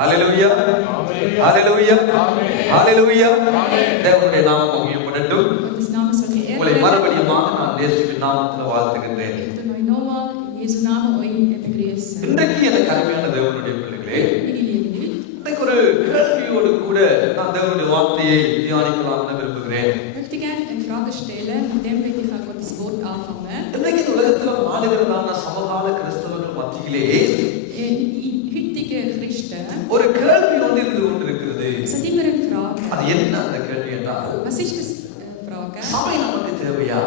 ஹalleluya ஹalleluya ஹalleluya. தேவனுடைய நாமம் மகிமைப்படட்டும். உங்களை மறுபடியும் நான் இயேசுவின் நாமத்தில் வாழ்த்துகிறேன். இன்றைக்கு எனக்கு அருமையான தேவனுடைய பிள்ளைகளே, இன்றைக்கு ஒரு கேள்வியோடு கூட நான் தேவனுடைய வார்த்தையை தியானிக்கலாம்னு விரும்புகிறேன். இன்றைக்கு உலகத்தில் வாழுகிறதான சமகால கிறிஸ்தவர்கள் மத்தியிலே ஒரு கேள்வி வந்து இருந்து கொண்டிருக்கிறது. அது என்ன அந்த கேள்வி என்றால், சபை நமக்கு தேவையா?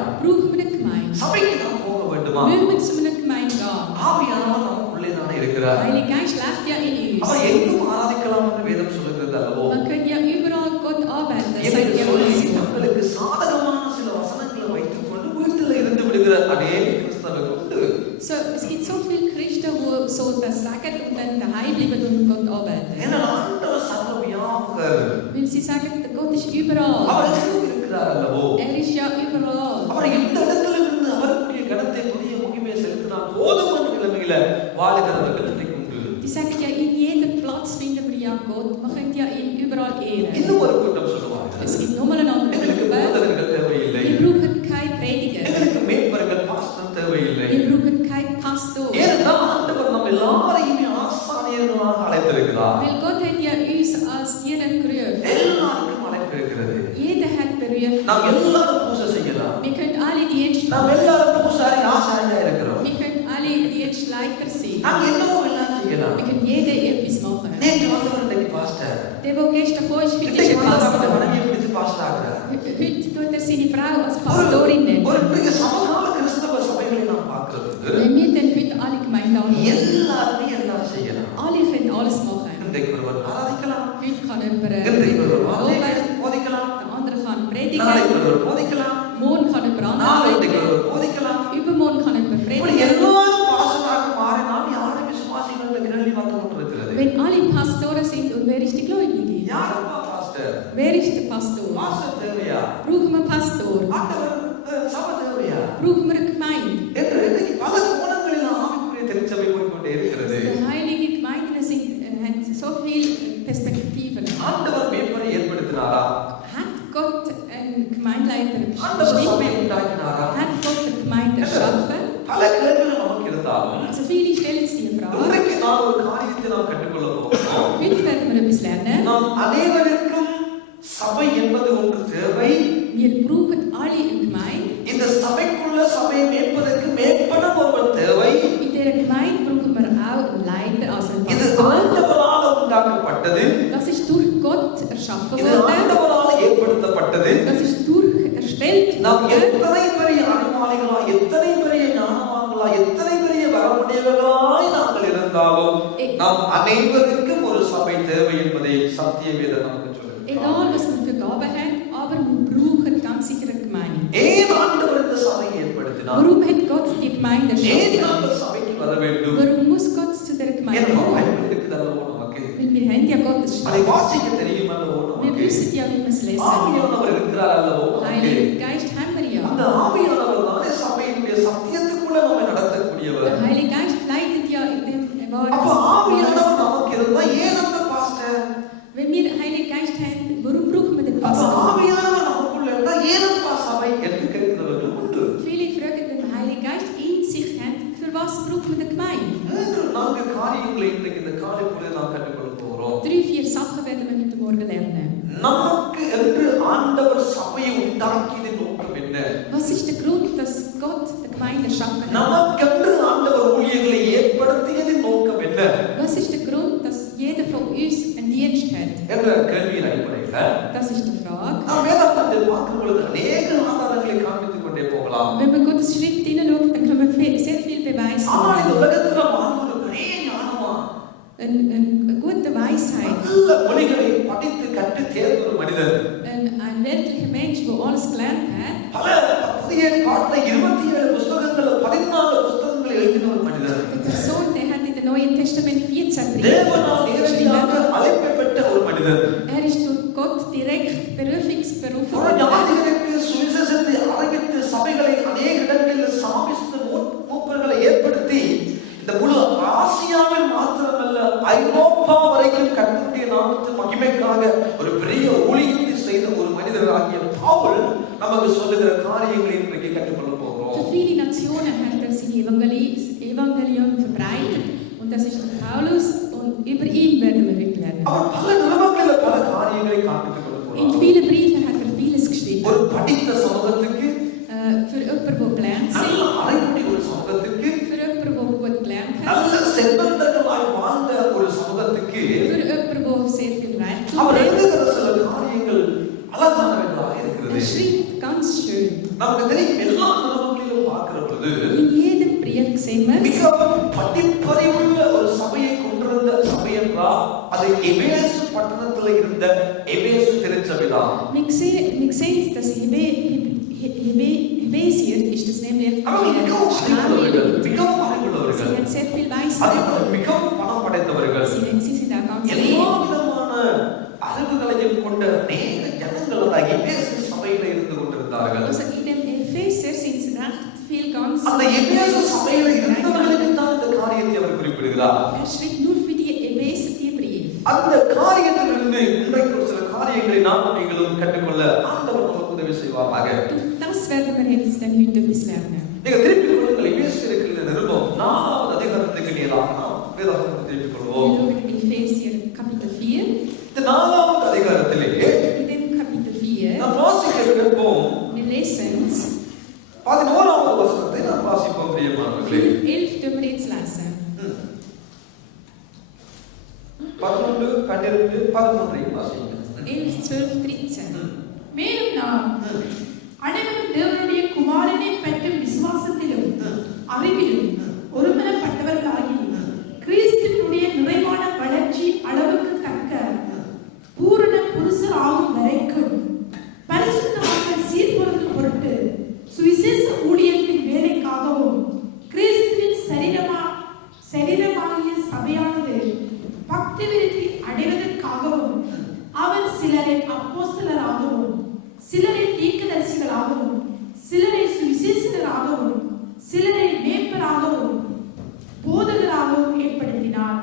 சபைக்கு நாம் போக வேண்டுமா? ஆவியானவர் நமக்குள்ளே தானே இருக்கிறார். அவர் எங்கும் ஆராதிக்கலாம் என்று வேதம் சொல்லுகிறது அல்லவோ? மக்களுக்கு சாதகமான சில வசனங்களை வைத்துக் கொண்டு வீட்டில் இருந்து விடுகிற அநேக கிறிஸ்தவர்கள் உண்டு. So es gibt so viele Christen, wo so das sagen und dann daheim bleiben und Gott arbeiten. Weil sie sagen, Gott ist überall. Er ist ja überall. Die sagen ja, in jedem Platz finden wir ja Gott. Man könnte ja ihn überall ehren. Es gibt nochmal eine andere Gruppe. Wir brauchen keinen Prediger. Wir brauchen keinen Pastor. Weil Gott hat ja uns als jeden gerufen. Jeder hat berufen. Wir können alle Dienste machen. Wir können alle Dienstleiter sein. Wir können jeder etwas machen. Der, der gestern kam, ist heute schon Pastor. Heute tut er seine Frau als Pastorin nennen. Wenn wir dann heute alle Gemeinden anschauen, alle können alles machen. Heute kann jemand loben, der andere kann predigen, morgen kann jemand anderen predigen, übermorgen kann jemand predigen. Wenn alle Pastoren sind, und wer ist der Gläubige? Wer ist der Pastor? Brauchen wir einen Pastor? Brauchen wir eine Gemeinde? Die heilige Gemeinden haben so viele Perspektiven. Hat Gott einen Gemeindeleiter bestimmt? Hat Gott eine Gemeinde erschaffen? Also viele stellen sich die Frage. Heute werden wir etwas lernen. Wir brauchen alle eine Gemeinde. In dieser Gemeinde brauchen wir auch einen Leiter, also einen Pastor. Das ist durch Gott erschaffen worden. Das ist durch erstellt egal was wir für Gaben haben, aber wir brauchen ganz sicher eine Gemeinde. Warum hat Gott die Gemeinde erschaffen? Warum muss Gott zu der Gemeinde kommen? Weil wir haben ja Gottes Schrift. Wir wissen ja, wie wir es lesen. Heiligen Geist haben wir ja. Der Heilige Geist leitet ja in dem wahren. Wenn wir den Heiligen Geist haben, warum brauchen wir den Pastor? Viele fragen den Heiligen Geist in sich haben, für was brauchen wir die Gemeinde? 3-4 Sachen werden wir heute Morgen lernen. Was ist der Grund, dass Gott die Gemeinde erschaffen hat? Was ist der Grund, dass jeder von uns einen Dienst hat? Das ist die Frage. Wenn man Gottes Schrift hineinschaut, dann können wir sehr viel Beweis machen. Eine gute Weisheit. Ein wirklicher Mensch, der alles gelernt hat. Der Person, der hat in dem Neuen Testament 14 Briefe geschrieben. Er ist durch Gott direkt berufungsberufen worden. இந்த முழு ஆசியாவில் மாத்திரமல்ல ஐரோப்பா வரைக்கும் Thomas. மிகவும் படிப்பறிவுள்ள ஒரு சபையை கொண்டிருந்த சபை என்றால் அது எபேசு பட்டணத்தில் இருந்த எபேசு திருச்சபைதான். Wir sehen, dass Hebesier ist das nämlich மிகவும் அறிவுள்ளவர்கள். Sie hat sehr viel Weisheit. மிகவும் பணம் படைத்தவர்கள். Sie sind auch ganz எல்லா விதமான அறிவுகளையும் கொண்ட அநேக ஜனங்கள் அந்த எபேசு சபையில இருந்து கொண்டிருந்தார்கள். Also in dem Epheser sind recht viel ganz. அந்த எபேசு சபையில இருந்தவர்களுக்கு தான் இந்த காரியத்தை அவர் குறிப்பிடுகிறார். Er schreibt nur für die Epheser die Brief. அந்த காரியத்திலிருந்து இன்றைக்கு ஒரு சில காரியங்களை நாம் நீங்களும் கற்றுக்கொள்ள ஆண்டவர் நமக்கு உதவி செய்வாராக. Das werden wir jetzt dann heute etwas lernen. நீங்க திருப்பிக் கொள்ளுங்கள் எபேசியருக்கு எழுதின நிருபம் 4வது அதிகாரத்துக்கு நேராக நாம் வேதாகமத்தை திருப்பிக் கொள்வோம். Epheser Kapitel 4. இந்த 4வது அதிகாரத்திலே In dem Kapitel 4 நாம் வாசிக்க கேட்போம். wir lesen 11வது வசனத்தை நாம் வாசிப்போம் பிரியமானவர்களே. 11 dürfen wir jetzt lesen. 11, 12, 13 வாசிங்க. 11, 12, 13. மேலும் நாம் அனைவரும் தேவனுடைய குமாரனை பற்றி விசுவாசத்திலும் அறிவிலும் ஒருமனப்பட்டவர்களாகி கிறிஸ்துவினுடைய நிறைவான வளர்ச்சி அளவுக்கு தக்க பூரண புருஷர் ஆகும் வரைக்கும் பரிசுத்தமாக சீர்பொருந்தும் பொருட்டு சுவிசேஷ ஊழியத்தின் வேலைக்காகவும் கிறிஸ்துவின் சரீரமாகிய சபையானது பக்தி விருத்தி அடைவதற்காகவும் அவர் சிலரை அப்போஸ்தலராகவும் சிலரை தீர்க்கதரிசிகளாகவும் சிலரை சுவிசேஷகராகவும் சிலரை மேய்ப்பராகவும் போதகராகவும் ஏற்படுத்தினார்.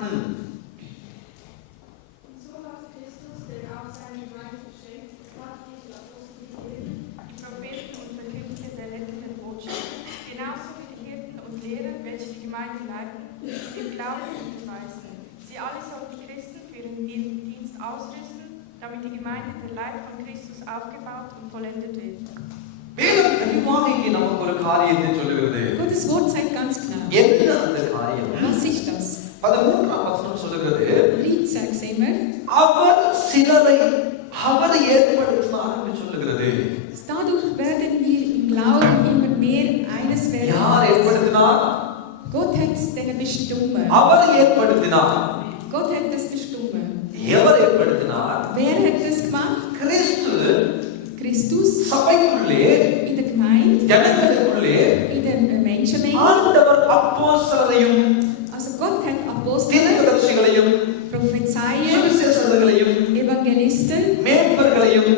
Sie alle sollten Christen für ihren Dienst ausrüsten, damit die Gemeinde der Leib von Christus aufgebaut und vollendet wird. வேதம் தெளிவாக இங்கே நமக்கு ஒரு காரியத்தை சொல்லுகிறது. Gottes Wort sagt ganz klar. என்ன அந்த காரியம்? Was ist das? 13ஆம் வசனம் சொல்லுகிறது. 13 sehen wir. அவர் சிலரை அவர் ஏற்படுத்தினார் என்று சொல்லுகிறது. Dadurch werden wir im Glauben immer mehr eines werden. யார் ஏற்படுத்தினார்? Gott hat den bestimmt. அவர் ஏற்படுத்தினார். Gott hat das bestimmt. எவர் ஏற்படுத்தினார்? Wer hat das gemacht? Christus. சபைக்குள்ளே in der Gemeinde. ஜனங்களுக்குள்ளே in der Menschenmenge. ஆண்டவர் அப்போஸ்தலரையும் also Gott hat Apostel, தீர்க்கதரிசிகளையும், Prophezeier, சுவிசேஷகர்களையும், Evangelisten, மேய்ப்பர்களையும்,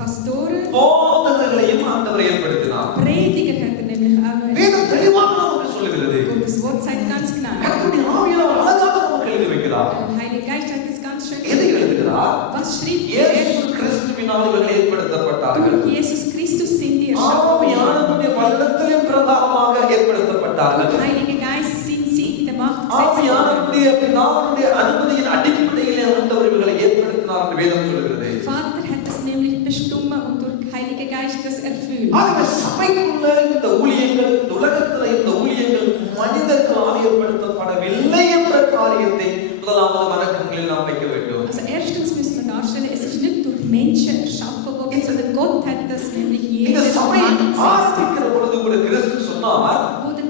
Pastoren, போதகர்களையும் ஆண்டவர் ஏற்படுத்தினார். Prediger hat er nämlich auch. வேதம் தெளிவாக நமக்கு சொல்லுகிறது. Gottes Wort sagt ganz klar. கர்த்தருடைய ஆவியானவர் அழகாக நமக்கு எழுதி வைக்கிறார். Der Heilige Geist hat das ganz schön. எதை எழுதுகிறார்? Was schreibt இயேசு கிறிஸ்துவினால் இவர்கள் ஏற்படுத்தப்பட்டார்கள். Durch Jesus Christus sind die erschaffen. ஆவியானவருடைய வல்லத்திலும் பிரதானமாக ஏற்படுத்தப்பட்டார்கள். Durch Heilige Geist sind sie in der Macht gesetzt. ஆவியானவருடைய பிதாவுடைய அனுமதியின் அடிப்படையிலே ஆண்டவர் இவர்களை ஏற்படுத்தினார் என்று வேதம் சொல்கிறது. Vater hat das nämlich bestimmt und durch Heilige Geist das erfüllt. ஆக சபைக்குள்ள இந்த ஊழியங்கள், இந்த உலகத்தில் இந்த ஊழியங்கள் மனிதர்களால் ஏற்படுத்தப்படவில்லை என்ற காரியத்தை முதலாவது மனக்கண்களில் நாம் வைக்க வேண்டும். Also erstens müssen wir darstellen, es ist nicht durch Menschen erschaffen worden, sondern Gott hat das nämlich இந்த jedem சபை gesetzt. ஆரம்பிக்கிற பொழுது கூட கிறிஸ்து சொன்னார்,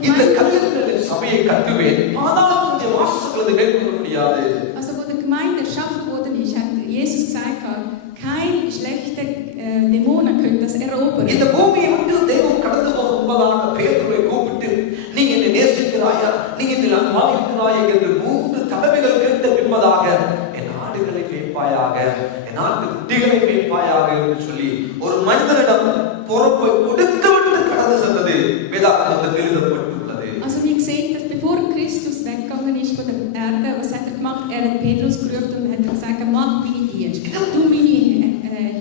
இந்த கல்லில் சபையை கட்டுவேன், பாதாளத்தின் வாசல்களை மேற்கொள்ள முடியாது. Also wo die Gemeinde erschaffen worden ist, hat Jesus gesagt, kein schlechter Dämonen können das erobern. இந்த பூமியை விட்டு தெய்வம் கடந்து போக முன்பதாக பேதுருவை கூப்பிட்டு, நீ என்னை நேசிக்கிறாயா, நீ என்னில் அன்பாக இருக்கிறாயா என்று 3 தடவைகள் கேட்ட பின்பதாக என் ஆடுகளை மேய்ப்பாயாக, என் ஆட்டு குட்டிகளை மேய்ப்பாயாக என்று சொல்லி ஒரு மனிதனிடம் பொறுப்பை கொடுத்து விட்டு கடந்து சென்றது வேதாகமத்தில் எழுதப்பட்டுள்ளது. Also wir sehen, dass bevor Christus weggegangen ist von der Erde, was hat er gemacht? Er hat Petrus gerührt und hat gesagt, mach meine Dienst. Du meine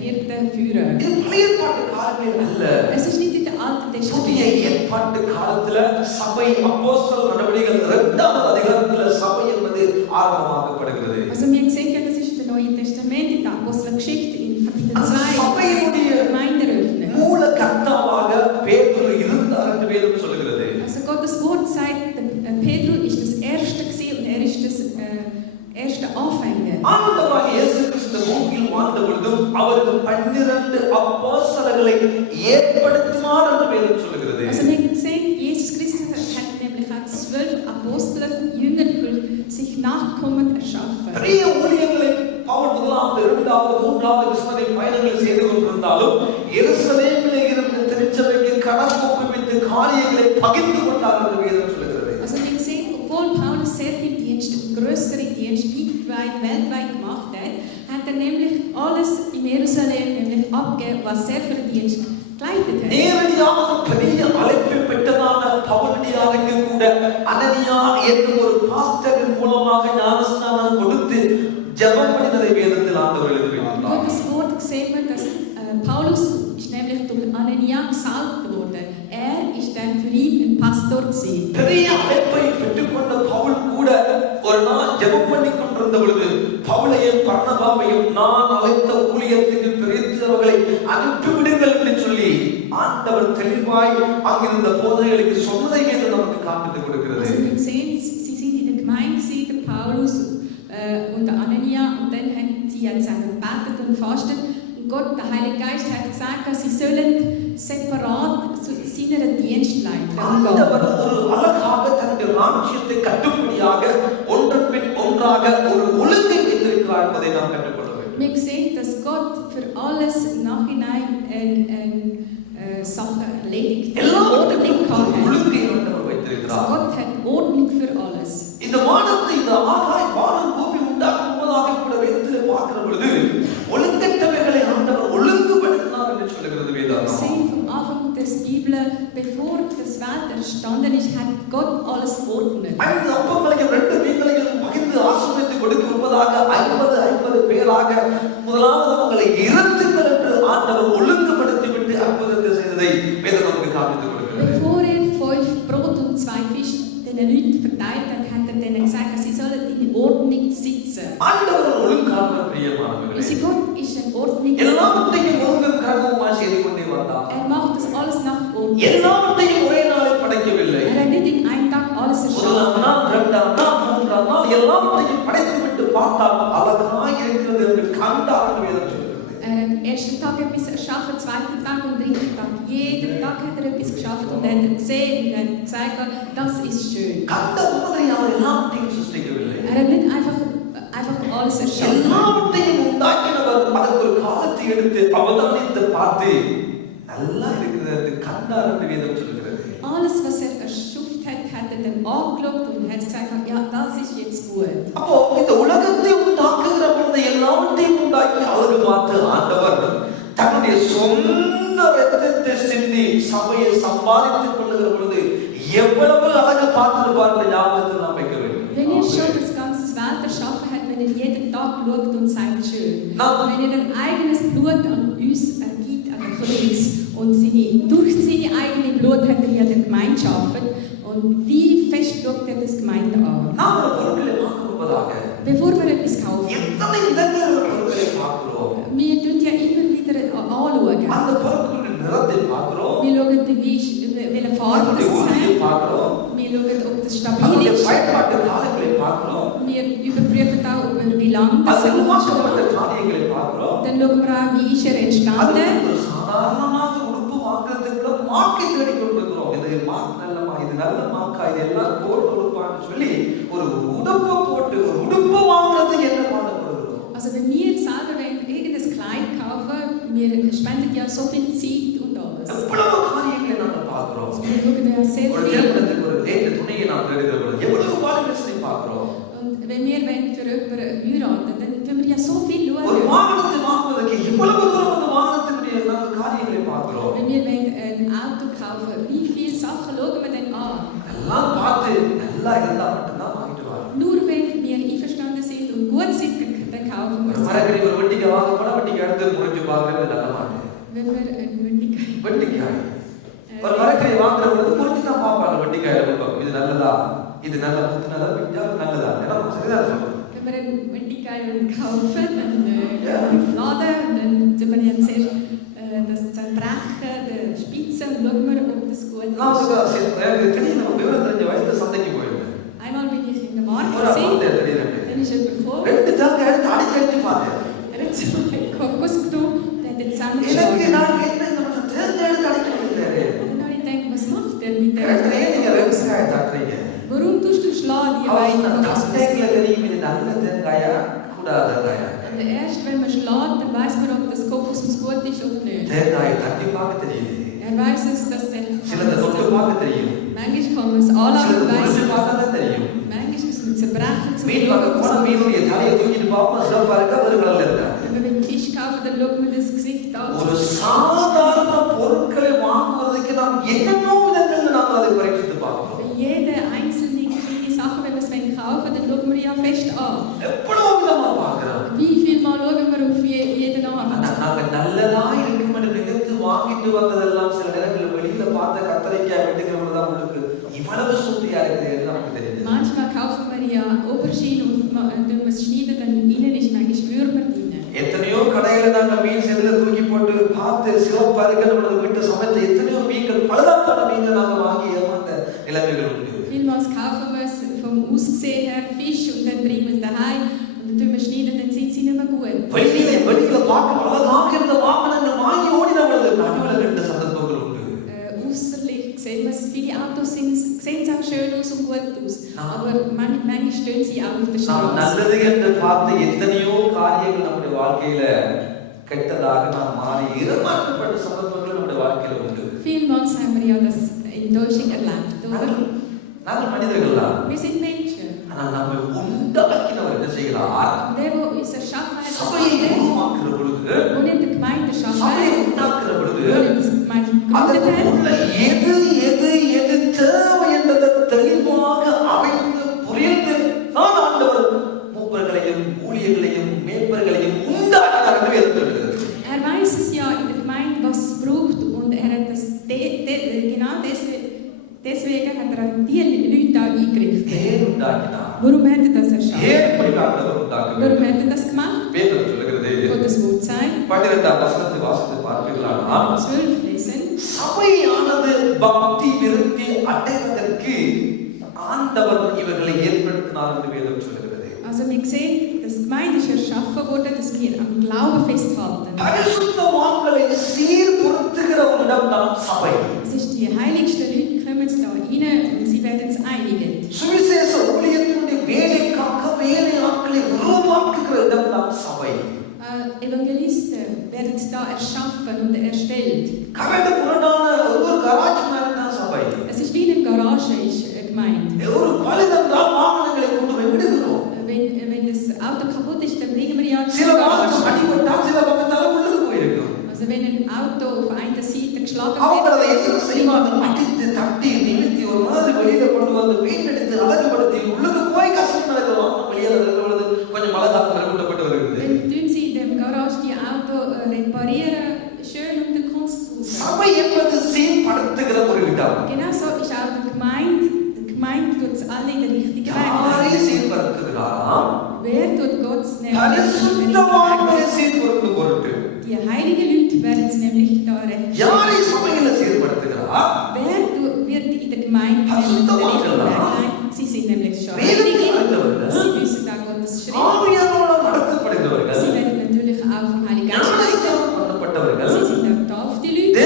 Hirten führen. இது பழைய ஏற்பாட்டு காலங்களில் அல்ல. Es ist nicht in der Alten புதிய Testament. ஏற்பாட்டு காலத்துல சபை அப்போஸ்தலர் நடவடிக்கைகள் 2வது அதிகாரத்துல சபை என்பது ஆரம்பமாக்கப்படுகிறது. Also wir sehen ja, das ist im Neuen Testament, in der Apostelgeschichte, in Kapitel 2, சபையினுடைய Gemeindeeröffnung. மூல கர்த்தாவாக பேதுரு இருந்தார் என்று வேதம் சொல்கிறது. Also Gottes Wort sagt, Petrus ist das Erste gewesen und er ist das erste Anfänger. ஆண்டவராகிய இயேசு கிறிஸ்து பூமியில் வாழ்ந்த பொழுதும் அவருக்கு 12 அப்போஸ்தலர்களை ஏற்படுத்தினார் என்று வேதம் சொல்கிறது. Also wir sehen, Jesus Christus hat nämlich auch 12 12 Apostel, Jünger für sich Nachkommen erschaffen. பெரிய ஊழியங்களை பவுல் முதலாவது, இரண்டாவது, மூன்றாவது மிஷனரி பயணங்களை செய்து கொண்டிருந்தாலும் எருசலேமிலே இருந்த திருச்சபைக்கு கடன் ஒப்புவித்து காரியங்களை பகிர்ந்து கொண்டார் என்று வேதம் சொல்கிறது. Also wir sehen, obwohl Paulus sehr viel Dienst, größere Dienst weltweit gemacht hat er nämlich alles in Jerusalem nämlich abgegeben, was sehr viel Dienst geleitet hat. நேரடியாக பெரிய அழைப்பை பெற்றதான பவுலடியாருக்கு கூட அனனியா என்ற ஒரு பாஸ்டரின் மூலமாக ஞானஸ்நானம் கொடுத்து ஜெபம் பண்ணினதை வேதத்தில் ஆண்டவர் எழுதியிருக்கிறார். Gottes Wort sehen wir, dass Paulus ist nämlich durch Anania gesalbt worden. Er ist dann für ihn ein Pastor gewesen. பெரிய அழைப்பை பெற்றுக்கொண்ட பவுல் கூட ஒரு நாள் ஜெபம் பண்ணி கொண்டிருந்த பொழுது பவுலையும் பர்னபாவையும் நான் அழைத்த ஊழியத்துக்கு பிரித்தவர்களை அனுப்பிவிடுங்கள் என்று சொல்லி ஆண்டவர் தெளிவாய் அங்கிருந்த போதனைகளுக்கு சொன்னதை வேதம் நமக்கு காண்பித்துக் கொடுக்கிறது. Also wir sehen, sie sind in der Gemeinde gewesen, der Paulus und der Anania, und dann haben sie jetzt gebetet und fastet. Und Gott, der Heilige Geist, hat gesagt, dass sie sollen separat zu seiner Dienst leiten. ஆண்டவர் ஒரு அழகாக தன்னுடைய ராஜ்யத்தை கட்டுப்படியாக ஒன்றன் பின் ஒன்றாக ஒரு ஒழுங்கை வைத்திருக்கிறார் என்பதை நாம் கற்றுக்கொள்ள வேண்டும். Wir sehen, dass Gott für alles im Nachhinein Sachen erledigt. எல்லாவற்றுக்கும் ஒழுங்கை ஆண்டவர் வைத்திருக்கிறார். Gott hat Ordnung für alles. இந்த வானத்தை, இந்த ஆகாய் வானம் பூமி உண்டாக்கும் போதாக கூட வேதத்திலே பார்க்கிற பொழுது ஒழுங்கற்றவைகளை ஆண்டவர் ஒழுங்குபடுத்தினார் என்று சொல்லுகிறது வேதம். Wir sehen vom Anfang des Bibel, bevor das Welt entstanden ist, hat Gott alles ordnet. 5 அப்பங்களையும் 2 மீன்களையும் பகிர்ந்து ஆசீர்வதித்து கொடுப்பதாக 50 பேராக முதலாவது அவங்களை இறந்துங்கள் என்று ஆண்டவர் ஒழுங்குபடுத்திவிட்டு அற்புதத்தை செய்ததை வேதம் நமக்கு காண்பித்துக் கொடுக்கிறது. Bevor 5 Brot und 2 Fisch den Leuten verteilt hat, hat denen gesagt, sie sollen in Ordnung sitzen. ஆண்டவர் ஒழுங்கானவர் பிரியமானவர்களே. Unser Gott ist ein Ordnung. எல்லாவற்றையும் ஒழுங்கும் கிரகமாய் செய்து கொண்டே வந்தார். macht das alles nach Ordnung. எல்லாவற்றையும் ஒரே நாளில் படைக்கவில்லை. hat nicht in einem Tag alles erschaffen. முதலாம் நாள், இரண்டாம் நாள், மூன்றாம் நாள் எல்லாவற்றையும் படைத்துவிட்டு பார்த்தால் அழகாய் இருக்கிறது என்று கண்டார் என்று வேதம் சொல்கிறது. Am ersten Tag etwas erschaffen, am zweiten Tag und am dritten Tag. Jeden Tag hat etwas geschaffen und hat gesehen und hat gesagt, das ist schön. கண்ட மாதிரி அவர் எல்லாவற்றையும் சிருஷ்டிக்கவில்லை. hat nicht einfach alles erschaffen. எல்லாவற்றையும் உண்டாக்கினவர் அதற்கு ஒரு காலத்தை எடுத்து அவதானித்து பார்த்து நல்லா இருக்குது என்று கண்டார் என்று வேதம் சொல்கிறது. Alles, was erschufft hat, hat dann angeschaut und hat gesagt, ja, das ist jetzt gut. அப்போ இந்த உலகத்தை உண்டாக்குகிற பொழுது எல்லாவற்றையும் உண்டாக்கி அழகு பார்த்து ஆண்டவர் தன்னுடைய சொந்த ரத்தத்தை சிந்தி சபையை சம்பாதித்துக் கொள்ளுகிற பொழுது எவ்வளவு அழகு பார்த்திருப்பார் என்ற ஞாபகத்தை நாம் வைக்க வேண்டும். Wenn ihr schon das ganze Welt erschaffen hat, wenn ihr jeden Tag schaut und sagt schön. Wenn ihr ein eigenes Blut an uns gibt, an den Kreuz, und durch seine eigene Blut hat er ja die Gemeinde geschaffen. Und wie fest schaut er das Gemeinde an? Bevor wir etwas kaufen. Wir tun ja immer wieder anschauen. Wir schauen, welche Farbe das hat. Wir schauen, ob das stabil ist. Wir überprüfen auch, wie lange das ist. Dann schauen wir auch, wie ist er entstanden. Also wenn wir selber irgendein Kleid kaufen, wir spenden ja so viel Zeit und alles. Also wir schauen ja sehr viel. Und wenn wir für jemanden heiraten, dann tun wir ja so viel schauen. Wenn wir ein Auto kaufen, wie viele Sachen schauen wir denn an? Nur wenn wir einverstanden sind und gut sind, dann kaufen wir es. Wenn wir einen Wündiger kaufen, dann laden, dann tun wir jetzt erst das Zerbrechen, die Spitze und schauen wir, ob das gut ist. Einmal bin ich in der Markt gesehen, dann ist jemand gekommen, er hat so einen Kokos getan, der hat den zusammengeschlagen. Und dann habe ich gedacht, was macht der mit dem Kokos? Warum Erst wenn man schlägt, dann weiß man, ob das Kokosnuss gut ist oder nicht. Weiß es, dass der manchmal kann man es anlangen, weiß es. Manchmal muss man zerbrechen, zum schauen, wenn man einen Fisch kauft, dann schaut man das Gesicht an. Jede einzelne kleine Sache, wenn wir es kaufen, dann schauen wir ja fest an. Wie viel Mal schauen wir auf jeden Art? Manchmal kaufen wir ja Aubergine und wenn wir es schneiden, dann innen ist manchmal Würmer drin. எத்தனையோ கடையில நாங்க மீன் செதில தூக்கி போட்டு பார்த்து சிவப்பா இருக்கிற நம்மளது வீட்டு சமைத்த எத்தனையோ மீன்கள் பழுதாப்பான மீன்கள் நாங்க வாங்கி ஏமாந்த நிலைமைகள் உண்டு. Vielmals kaufen wir es vom Aussehen her Fisch und dann bringen wir es daheim und dann wir schneiden, dann sind sie nicht mehr gut. வெளியில பார்க்க அழகாக இருந்த வாகனங்கள் வாங்கி ஓடினவர்கள் நடுவில் ரெண்டு சந்தர்ப்பங்கள் உண்டு. Äußerlich sehen wir es, viele Autos sehen es auch schön aus und gut aus, aber manchmal stehen sie auch auf der Straße. நல்லது என்று பார்த்து எத்தனையோ காரியங்கள் நம்முடைய வாழ்க்கையில கெட்டதாக நாம் மாறி ஏமாற்றப்பட்ட சந்தர்ப்பங்கள் நம்முடைய வாழ்க்கையில உண்டு. Vielmals haben wir ja das Enttäuschung erlebt, oder? நாங்கள் மனிதர்கள் தான். Wir sind Menschen. ஆனால் நம்மை உண்டாக்கினவர் என்ன செய்கிறார்? Der, der uns erschaffen hat, சபையை உருவாக்குற பொழுது, wo in der Gemeinde erschaffen சபையை hat, உண்டாக்குற பொழுது, wo in der Gemeinde gegründet hat, எது தேவை என்பதை தெளிவாக அமைந்து புரிந்து நான் ஆண்டவர் மூப்பர்களையும் ஊழியர்களையும் மேய்ப்பர்களையும் உண்டாக்கினார் என்று எழுதியிருக்கிறது. weiß es ja in der Gemeinde, was es braucht und hat das genau deswegen hat die Leute da eingerichtet. Warum hat er das erschaffen? Warum hat er das gemacht? Gottes Wort sagt. 12 lesen. சபையானது பக்தி விருத்தி அடைவதற்கு ஆண்டவர் இவர்களை ஏற்படுத்தினார் என்று வேதம் சொல்கிறது. Also wir sehen, dass Gemeinde ist erschaffen wurde, dass wir am Glauben festhalten. பரிசுத்தவான்களை சீர்படுத்துகிற ஒரு இடம் தான் சபை. Es ist die heiligsten Leute kommen da rein und sie werden es einigen. சுவிசேஷ ஊழியத்தினுடைய வேலைக்காக வேலையாட்களை உருவாக்குகிற இடம் தான் சபை. Evangelisten werden da erschaffen und erstellt. Current புரடான ஒரு கராஜ் மாதிரி தான் சபை. Es ist wie eine Garage, ist eine Gemeinde. ஒரு பழுதென்றால் வாகனங்களை கொண்டு போய் விடுகிறோம். Wenn das Auto kaputt ist, dann bringen wir ja சில வாகனம் அடிபட்டால் சில பக்கத்தால உள்ளுக்கு போயிருக்கும். Also wenn ein Auto auf einer Seite geschlagen அவங்க அதை என்ன செய்வாங்க? அடித்து தட்டி நிமித்தி ஒரு மாதிரி வெளியில கொண்டு வந்து பெயிண்ட் அடித்து அழகுபடுத்தி உள்ளுக்கு போய் கஷ்டம் நடக்கலாம். வெளியில இருக்கிறது கொஞ்சம் மழை காத்துல கூட்டப்பட்டு வருகிறது. Dann tun sie in dem Garage die Auto reparieren, schön und dann kannst du es. சபை என்பது சீர்படுத்துகிற ஒரு இடம். Genau so ist auch die Gemeinde. Die Gemeinde tut es alle in der richtigen Weg. யாரை சீர்படுத்துகிறாராம்? Wer tut Gott பரிசுத்தவான்களை சீர்படுத்தும் பொருட்டு. Die heiligen Leute werden es nämlich da recht. யாரை சபையில சீர்படுத்துகிறார்? Wer wird in der Gemeinde Sie sind nämlich schon heilige. Sie wissen auch Gottes Schrift. Sie werden natürlich auch vom Heiligen Geist geleitet. Sie sind auch getauft, die Leute.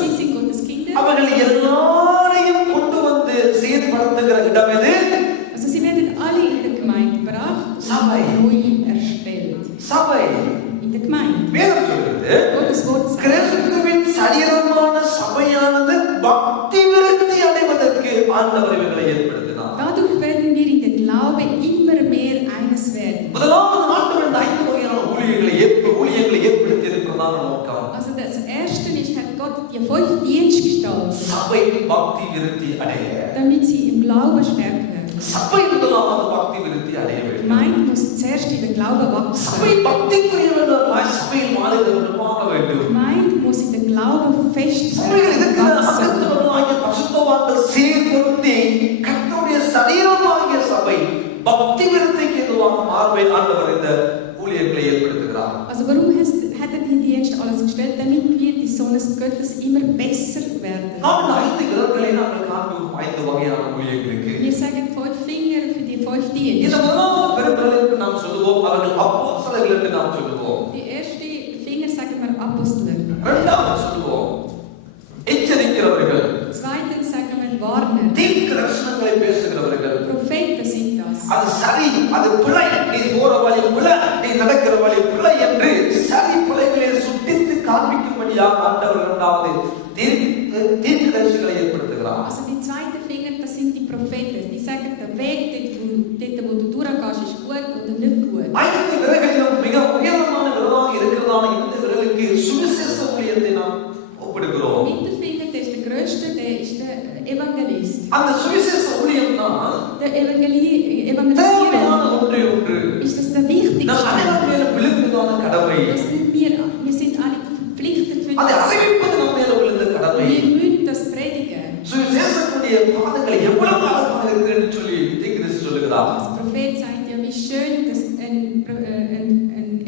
Sie sind Gottes Kinder. Also sie werden alle in der Gemeinde gebracht und neu erstellt. In der Gemeinde. Gottes Wort sagt. Dadurch werden wir in den Glaube immer mehr eines werden. Also das erste ist, hat Gott die 5 Dienste gestaltet, damit sie im Glauben stärker werden. Die Gemeinde muss zuerst in den Glauben wachsen. Die Gemeinde muss in den Glauben fest wachsen. Also warum hat er den Dienst alles gestellt? Damit wir die Sohn Gottes immer besser werden. Wir sagen 5 Finger für die 5 Dienste. Die erste Finger sagen wir Apostel. Zweitens sagen wir Warner. Propheten weiß. அது சரி, அது பிழை, நீ போற வழி பிழை, நீ நடக்கிற வழி பிழை என்று சரி பிழைகளை சுட்டித்து காண்பிக்கும்படியாக ஆண்டவர் இரண்டாவது தீர்க்கதரிசிகளை ஏற்படுத்துகிறார். Also die zweite Finger, das sind die Propheten. Die sagen, der Weg, dort wo du durchgehst, ist gut oder nicht gut. ஐந்து விரல்களிலும் மிக உயரமான விரலாக இருக்கிறதான இந்த விரலுக்கு சுவிசேஷ ஊழியத்தை நாம் ஒப்பிடுகிறோம். Mittelfinger, der ist der größte, der ist der Evangelist. அந்த சுவிசேஷ ஊழியம்னா Der தேவையான Evangelisierung ஒன்று ist das der wichtigste. நம் அனைவர் மேலும் விழுந்ததான கடமை. Das sind wir sind alle verpflichtet für அதை das. அறிவிப்பது நம் மேல விழுந்த கடமை. Wir müssen das predigen. சுவிசேஷத்துடைய பாதங்கள் எவ்வளவு அழகாக இருக்குன்னு சொல்லி தீர்க்கதரிசி சொல்லுகிறார். Das Prophet sagt ja, wie schön das ein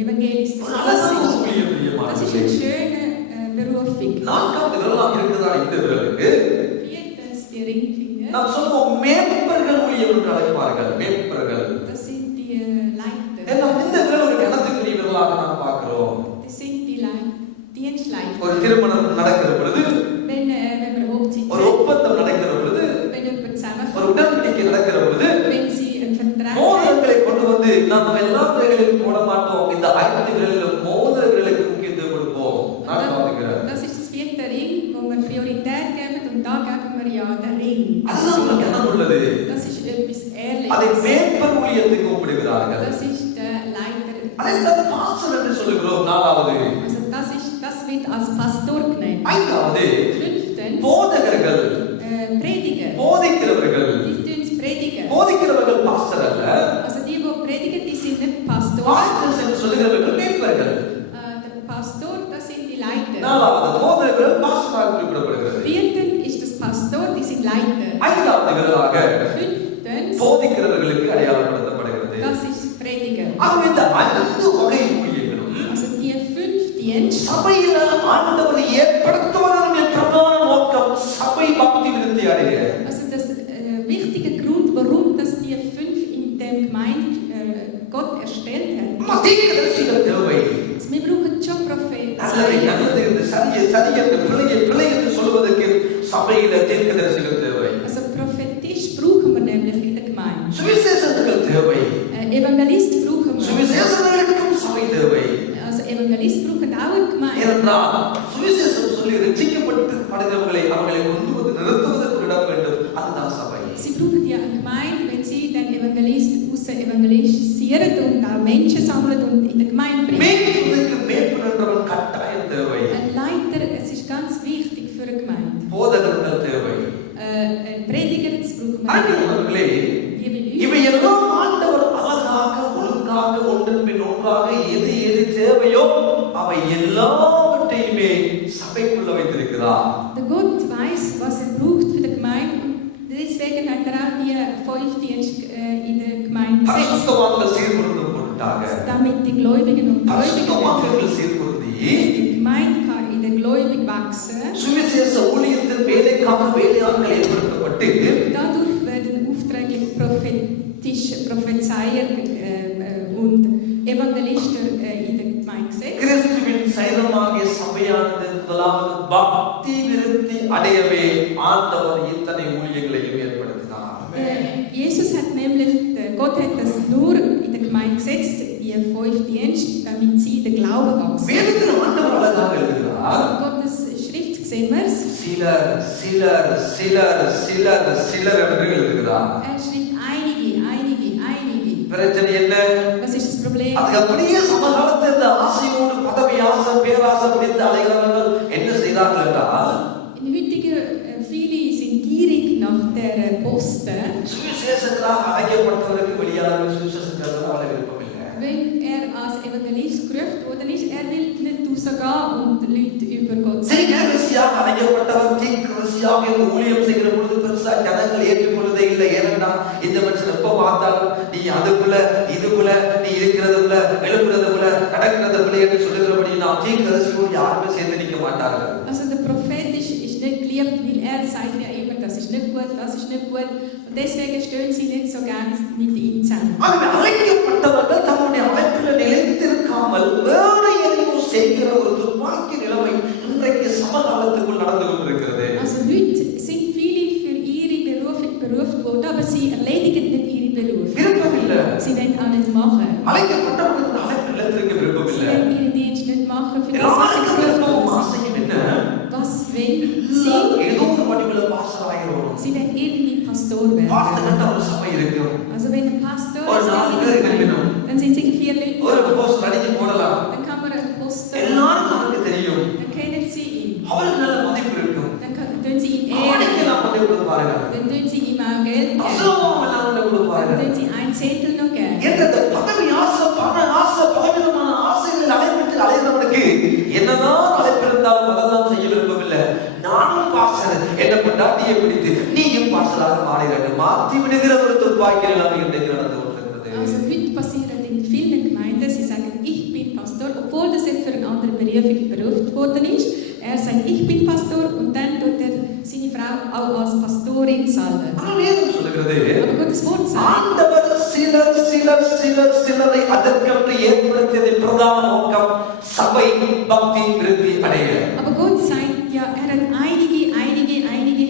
Evangelist ist. அழகான ஊழியம் Das ist eine schöne Berufung. நான்காவது விரலாக இருக்கிறதா இந்த விரலுக்கு Viertens, die Ringfinger. நாம் சொல்லுவோம் மேய்ப்பர்கள் ஊழியம் என்று அழைப்பார்கள். மேய்ப்பர்கள் Das sind die Leiter. ஏன்னா இந்த விரல் ஒரு கணத்துக்குரிய விரலாக நாம் பார்க்கிறோம். Das sind die Dienstleiter. ஒரு திருமணம் நடக்கிற பொழுது, Wenn wir Hochzeit ஒரு ஒப்பந்தம் நடக்கிற பொழுது, wenn jemand ஒரு zusammenkommt, உடன்படிக்கை நடக்கிற பொழுது wenn sie einen Vertrag haben, மோதிரங்களை கொண்டு வந்து நாம் எல்லா விரல்களிலும் போட மாட்டோம். இந்த ஐந்து விரலிலும் மோதிரங்களுக்கு முக்கியத்துவம் கொடுப்போம். நான்காவது விரல். das ist das vierte Ring, wo wir Priorität geben und da geben wir ja den Ring. அதுதான் ஒரு கணம் உள்ளது. Das ist etwas அதை Ehrliches. மேய்ப்பர் ஊழியத்துக்கு ஒப்பிடுகிறார்கள். Das ist der Leiter. அதைத்தான் பாஸ்டர் என்று சொல்லுகிறோம். நாலாவது. Also das wird als Pastor genannt. ஐந்தாவது Fünftens, போதகர்கள், Prediger. போதிக்கிறவர்கள். Die tun es predigen. போதிக்கிறவர்கள் பாஸ்டர் அல்ல. Also die predigen, die sind nicht Pastor. Pastor என்று சொல்லுகிறவர்கள் மேய்ப்பர்கள். Der Pastor, das sind die Leiter. நாலாவது போதகர்கள் பாஸ்டராக குறிப்பிடப்படுகிறது. Vierten ist das Pastor, die sind Leiter. ஐந்தாவது விரலாக Fünftens, போதிக்கிறவர்களுக்கு அடையாளப்படுத்தப்படுகிறது. das ist Prediger. ஆகவே இந்த ஐந்து வகை ஊழியர்களும் Also die 5 Dienste, சபையில ஆண்டவரை ஏற்படுத்துவதனுடைய பிரதான நோக்கம் சபை பக்தி விருத்தி அடைய. also das wichtige Grund, warum das die 5 in der Gemeinde Gott erstellt hat. தீர்க்கதரிசிகள் தேவை. Also wir brauchen schon Propheten. நல்லது என்று சரி என்று பிழை என்று சொல்வதற்கு சபையில தீர்க்கதரிசிகள் தேவை. Also prophetisch brauchen wir nämlich in der Gemeinde. சுவிசேஷகர்கள் தேவை. Evangelist brauchen wir. சுவிசேஷகர்களுக்கும் சபை தேவை. Also Evangelist brauchen auch eine Gemeinde. ஏனென்றால் சுவிசேஷம் சொல்லி ரட்சிக்கப்பட்டு படைத்தவர்களை அவர்களை கொண்டு வந்து நிறுத்துவதற்கு இடம் வேண்டும். அதுதான் சபை. Sie brauchen ja eine Gemeinde, wenn sie den Evangelist evangelisieren und auch Menschen sammeln und in der Gemeinde bringen. மேய்ப்பதற்கு மேய்ப்பன் என்றவன் கட்டாயம் தேவை. Ein Leiter, es ist ganz wichtig für eine Gemeinde. போதகர்கள் தேவை. Ein Prediger, das brauchen wir. ஆண்டவர்களே, இவை எல்லாம் ஆண்டவர் அழகாக ஒழுங்காக ஒன்றன் பின் ஒன்றாக எது தேவையோ அவை எல்லாவற்றையுமே சபைக்குள்ள வைத்திருக்கிறார். Der Gott weiß, was braucht für die Gemeinde. Deswegen hat auch die 5 Dienste in der Gemeinde gesetzt. பரிசுத்தவான்கள் சீர்பொருந்தும் பொருட்டாக, Damit die Gläubigen und பரிசுத்தவான்கள் சீர்பொருந்தி die Gemeinde kann in der Gläubig wachsen. சுவிசேஷ ஊழியத்தின் வேலைக்காக வேலையாட்கள் ஏற்படுத்தப்பட்டு Dadurch werden aufträglich Prophezeier und Evangelisten in der Gemeinde gesetzt. கிறிஸ்துவின் சரீரமாகிய சபையானது முதலாவது பக்தி விருத்தி அடையவே ஆண்டவர் இத்தனை ஊழியங்களையும் ஏற்படுத்தினார். Jesus hat nämlich, Gott hat das nur in der Gemeinde gesetzt, die 5 Dienste, damit sie den Glauben wachsen. வேதத்தில் ஆண்டவர் அழகாக எழுதுகிறார். Gottes Schrift sehen wir es. சிலர் என்று எழுதுகிறார். Schrift einige. பிரச்சனை என்ன? Was ist das Problem? அது அப்படியே சமகாலத்தில் இந்த ஆசையோடு பதவி ஆசை பேராசை பிடித்து அலைகிறவர்கள் என்ன செய்தார்கள் என்றால், In heutigen viele sind gierig nach der Posten. சுவிசேஷத்திற்காக அழைக்கப்பட்டவருக்கு வெளியாளர்கள் சுவிசேஷத்திற்கு அவளை விருப்பமில்லை. Wenn als Evangelist gerufen worden ist, will nicht rausgehen und Leute über Gott sagen. தீர்க்கதரிசியாக அழைக்கப்பட்டவர் தீர்க்கதரிசியாக இந்த ஊழியம் செய்கிற பொழுது பெருசா ஜனங்கள் ஏற்றுக்கொள்வதே இல்லை. ஏனென்றா இந்த மனுஷன் எப்ப பார்த்தாலும் நீ அதுக்குள்ள இதுக்குள்ள நீ இருக்கிறதுக்குள்ள எழுப்புறதுக்குள்ள நடக்கிறதுக்குள்ள என்று சொல்லுகிறபடி நாம் தீர்க்கதரிசியோடு யாருமே சேர்ந்து நிற்க மாட்டார்கள். Also der Prophet ist nicht geliebt, weil sagt ja immer, das ist nicht gut, das ist nicht gut. Und deswegen stehen sie nicht so gern mit ihm zusammen. அழைக்கப்பட்டவர்கள் தன்னுடைய அழைப்பில் நிலைத்திருக்காமல் வேற எதையோ செய்கிற ஒரு துர்பாக்கிய நிலைமை இன்றைக்கு சமகாலத்துக்குள் நடந்து கொண்டிருக்கிறது. Also heute sind viele für ihre Berufung berufen worden, aber sie erledigen nicht ihre Berufung. machen. அழைக்கப்பட்டவர்கள் இந்த அழைப்பில் நிலைத்திருக்க Sie விரும்பவில்லை. werden ihren Dienst nicht machen für das, was sie எல்லாருக்கும் berufen விருப்பமும் sind. ஆசையும் என்ன? Was wenn எல்லாரும் ஏதோ ஒரு வடிவில பாஸ்டர் ஆயிரும். sie werden irgendwie Pastor pastor werden? கண்ட ஒரு சபை இருக்கும். Also wenn ein Pastor ஒரு ist, நாலு பேர் இருக்கணும். dann sind sie 4 Leute. ஒரு போஸ்ட் அடிச்சு போடலாம். Dann kann man einen Poster, எல்லாரும் நமக்கு தெரியும். dann kennen sie ihn. அவருக்கு நல்ல மதிப்பு இருக்கும். Dann tun sie ihn ehren. அவனுக்கு எல்லாம் கொண்டு கொடுப்பாங்க. Dann tun sie ihm auch Geld geben. அசுரமும் எல்லாம் கொண்டு Dann கொடுப்பாங்க. tun sie ein Zehntel noch geben. என்ற இந்த பதவி ஆசை, பண ஆசை, பலவிதமான ஆசைகளில் அலைப்பட்டு அலைகிறவனுக்கு என்னதான் அழைப்பு இருந்தாலும் அதெல்லாம் செய்ய விரும்பவில்லை. நானும் பாஸ்டர் என்ன பொண்டாட்டியை பிடித்து நீயும் பாஸ்டராக மாறினாங்க மாற்றி விடுகிற ஒரு துப்பாக்கி நிலைமை இன்றைக்கு நடந்து கொண்டிருக்கிறது. Also heute passiert in vielen Gemeinden, sie sagen, ich bin Pastor, obwohl das jetzt für einen anderen Beruf berufen worden ist. Er sagt, ich bin Pastor und dann tut er seine Frau auch als Pastorin salben. ஆனால் வேதம் சொல்லுகிறது Aber Gottes Wort sagt, ஆண்டவர் சிலரை அதற்கென்று ஏற்படுத்தியதின் பிரதான நோக்கம் சபை பக்தி விருத்தி அடைய. aber Gott sagt ja, er hat einige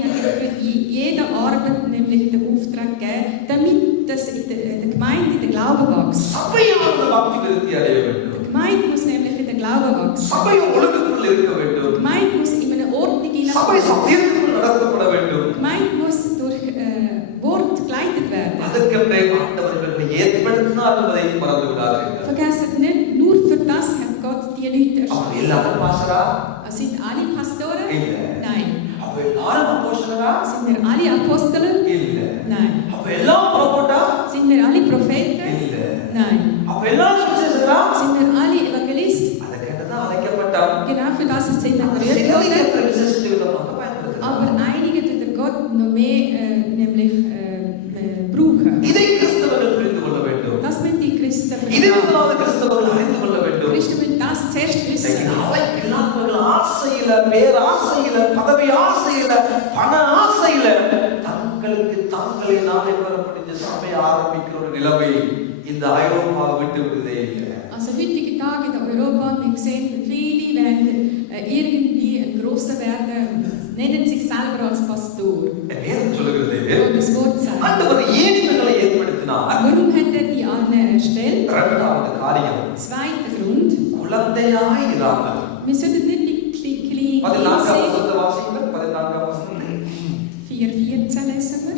hat er für jede Arbeit nämlich den Auftrag gegeben, damit das in der Gemeinde in den Glauben wächst. சபையானது பக்தி விருத்தி அடைய வேண்டும். Die Gemeinde muss nämlich in den Glauben wachsen. சபை ஒழுங்குக்குள் இருக்க வேண்டும். Die Gemeinde muss in einer Ordnung சபை hineinkommen. சத்தியத்துக்குள் நடத்தப்பட வேண்டும். Die Gemeinde muss durch Wort geleitet werden. அதற்கென்றே ஆண்டவர் இவர்களை ஏற்படுத்தினார் என்பதை மறந்து விடாதீர்கள். Vergesst nicht, nur für das hat Gott die Leute அப்ப erschaffen. எல்லாரும் பாஸ்டரா? Sind alle Pastoren? இல்ல. Nein. அப்ப எல்லாரும் அப்போஸ்தலரா? Sind wir alle Apostel? இல்ல. Nein. அப்ப எல்லாம் ப்ரோபோட்டா? Sind wir alle Propheten? இல்ல. Nein. அப்ப எல்லாரும் சுவிசேஷகரா? Sind wir alle Evangelisten? அதற்கென்றதான் அழைக்கப்பட்டார். Genau für das sind wir berufen சிலரை worden. கர்த்தர் விசேஷித்த விதமாக பயன்படுத்தினார். Aber einige tut der Gott noch mehr nämlich brauchen. இதை கிறிஸ்தவர்கள் புரிந்து கொள்ள வேண்டும். Das müssen die Christen இதை verstehen. முதலாவது கிறிஸ்தவர்கள் அறிந்து கொள்ள வேண்டும். Christen müssen das zuerst wissen. அழைப்பில்லாதவர்கள் ஆசையில, பேராசையில, பதவி ஆசையில, பண ஆசையில தங்களுக்கு தாங்களே நாளை வரப்படிஞ்ச சபை ஆரம்பிக்கிற ஒரு நிலைமை இந்த ஐரோப்பாவை விட்டு விடுதே இல்லை. Also heutige Tage in Europa, wir sehen, viele werden irgendwie ein Grosser werden, nennen sich selber als Pastor. வேதம் சொல்லுகிறது Und das Wort sagt, ஆண்டவர் ஏன் இவர்களை ஏற்படுத்தினார்? warum hat er die alle erstellt? இரண்டாவது காரியம் Zweiter Grund, குழந்தையாய் இராமல். wir sollten nicht die kleinen 14 sehen. வசனத்தை வாசிங்கள். 14 வசனம் 4:14 lesen wir.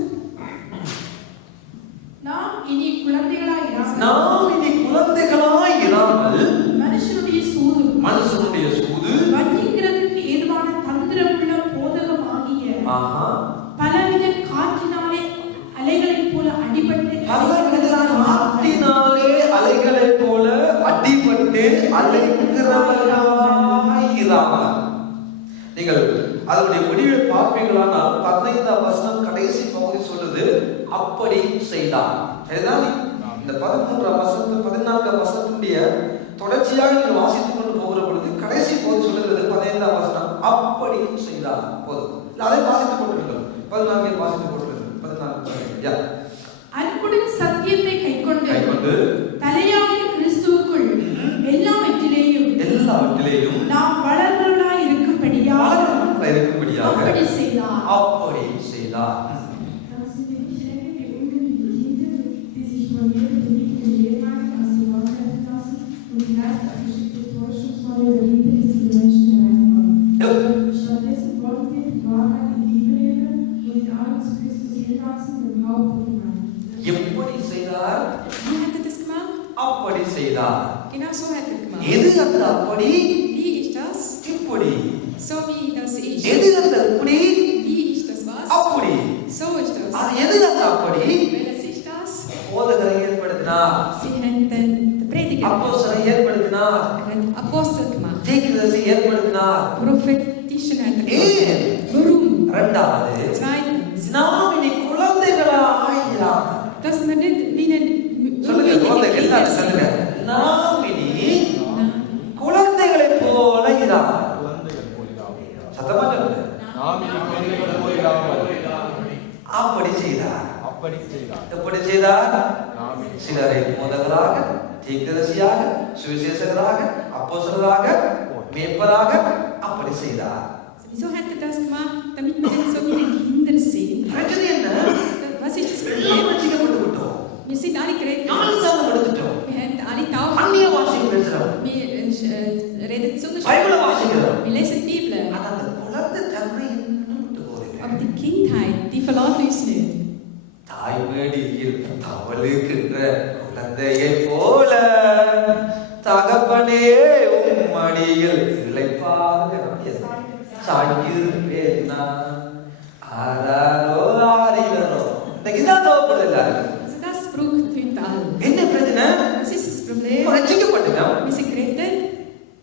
நாம் இனி குழந்தைகளாய் இராமல் நாம் இனி குழந்தைகளாய் இராமல் மனுஷனுடைய சூது மனுஷனுடைய சூது வஞ்சிக்கிறதுக்கு ஏதுவான தந்திரமுள்ள போதகமாகிய ஆஹா பலவித காற்றினாலே அலைகளைப் போல அடிபட்டு காற்றினாலே அலைகளைப் போல அடிபட்டு அலைகிறவர்களாய் இராமல். நீங்கள் அதனுடைய முடிவை பார்ப்பீங்களானால் 15ஆம் வசனம் கடைசி பகுதி சொல்லுது அப்படி செய்தார். சரிதான்? இந்த 13ஆம் வசனம் 14ஆம் வசனத்துடைய தொடர்ச்சியாக நீங்கள் வாசித்துக் கொண்டு போகிற பொழுது கடைசி பகுதி சொல்லுகிறது 15ஆம் வசனம் அப்படி செய்தார். போதும். அதை வாசித்துக் கொண்டிருக்கிறோம். 14 வாசித்துக் கொண்டிருக்கிறோம். 14 அன்புடன் சத்தியத்தை கைக்கொண்டு கைக்கொண்டு தலையாகிய கிறிஸ்துவுக்குள் எல்லாவற்றிலேயும் நாம் வளர்ந்தவர்களாய் இருக்கும்படியாக அப்படி செய்தார். அப்படி செய்தார். எப்படி செய்தார்? Wie hat er das gemacht? அப்படி செய்தார். Genau so hat er gemacht. எது அந்த அப்படி? Wie ist das? இப்படி. So wie das ist. எது அந்த அப்படி? Wie ist das was? அப்படி. So ist das. அது எது அந்த அப்படி? Welches ist das? போதகரை ஏற்படுத்தினார். Sie haben den Prediger gemacht. அப்போஸ்தலரை ஏற்படுத்தினார். Er hat Apostel gemacht. தீர்க்கதரிசி ஏற்படுத்தினார். Prophetischen hat er ஏன்? gemacht. Warum? இரண்டாவது Zweitens, நாம் இனி குழந்தைகளாய் இராமல். dass wir nicht wie ein சொல்லுங்க குழந்தைகள் எல்லாரும் சொல்லுங்க. நாம் இனி குழந்தைகளைப் போல இராமல். சத்தமா சொல்லுங்க. அப்படி செய்தார். எப்படி செய்தார்? சிலரை போதகராக, தீர்க்கதரிசியாக, சுவிசேஷகராக, அப்போஸ்தலராக, மேய்ப்பராக அப்படி செய்தார். Wieso hat er das gemacht? Damit wir nicht so wie die Kinder sind. பிரச்சனை என்ன? Was ist das எல்லாம் Problem? ரட்சிக்கப்பட்டு விட்டோம். Wir sind alle gerettet. ஞானஸ்நானம் எடுத்துட்டோம். பேசுறோம் Wir reden Zunge. பைபிளை வாசிக்கிறோம் Wir lesen die Bibel. ஆனா அந்த குழந்தை தன்மை இன்னும் விட்டு போறீங்க Aber die Kindheit, die verlässt uns nicht. தாய்மடியில் தவழுகின்ற குழந்தையை போல தகப்பனே உம் மடியில் இளைப்பாக சாகியிருப்பேன் நான் ஆராரோ ஆரிலரோ இன்னைக்கு தான் தவப்படுது எல்லாரும் Also das braucht heute alle. என்ன பிரச்சனை Was ist das Problem? ரட்சிக்கப்பட்டோம் Wir sind gerettet.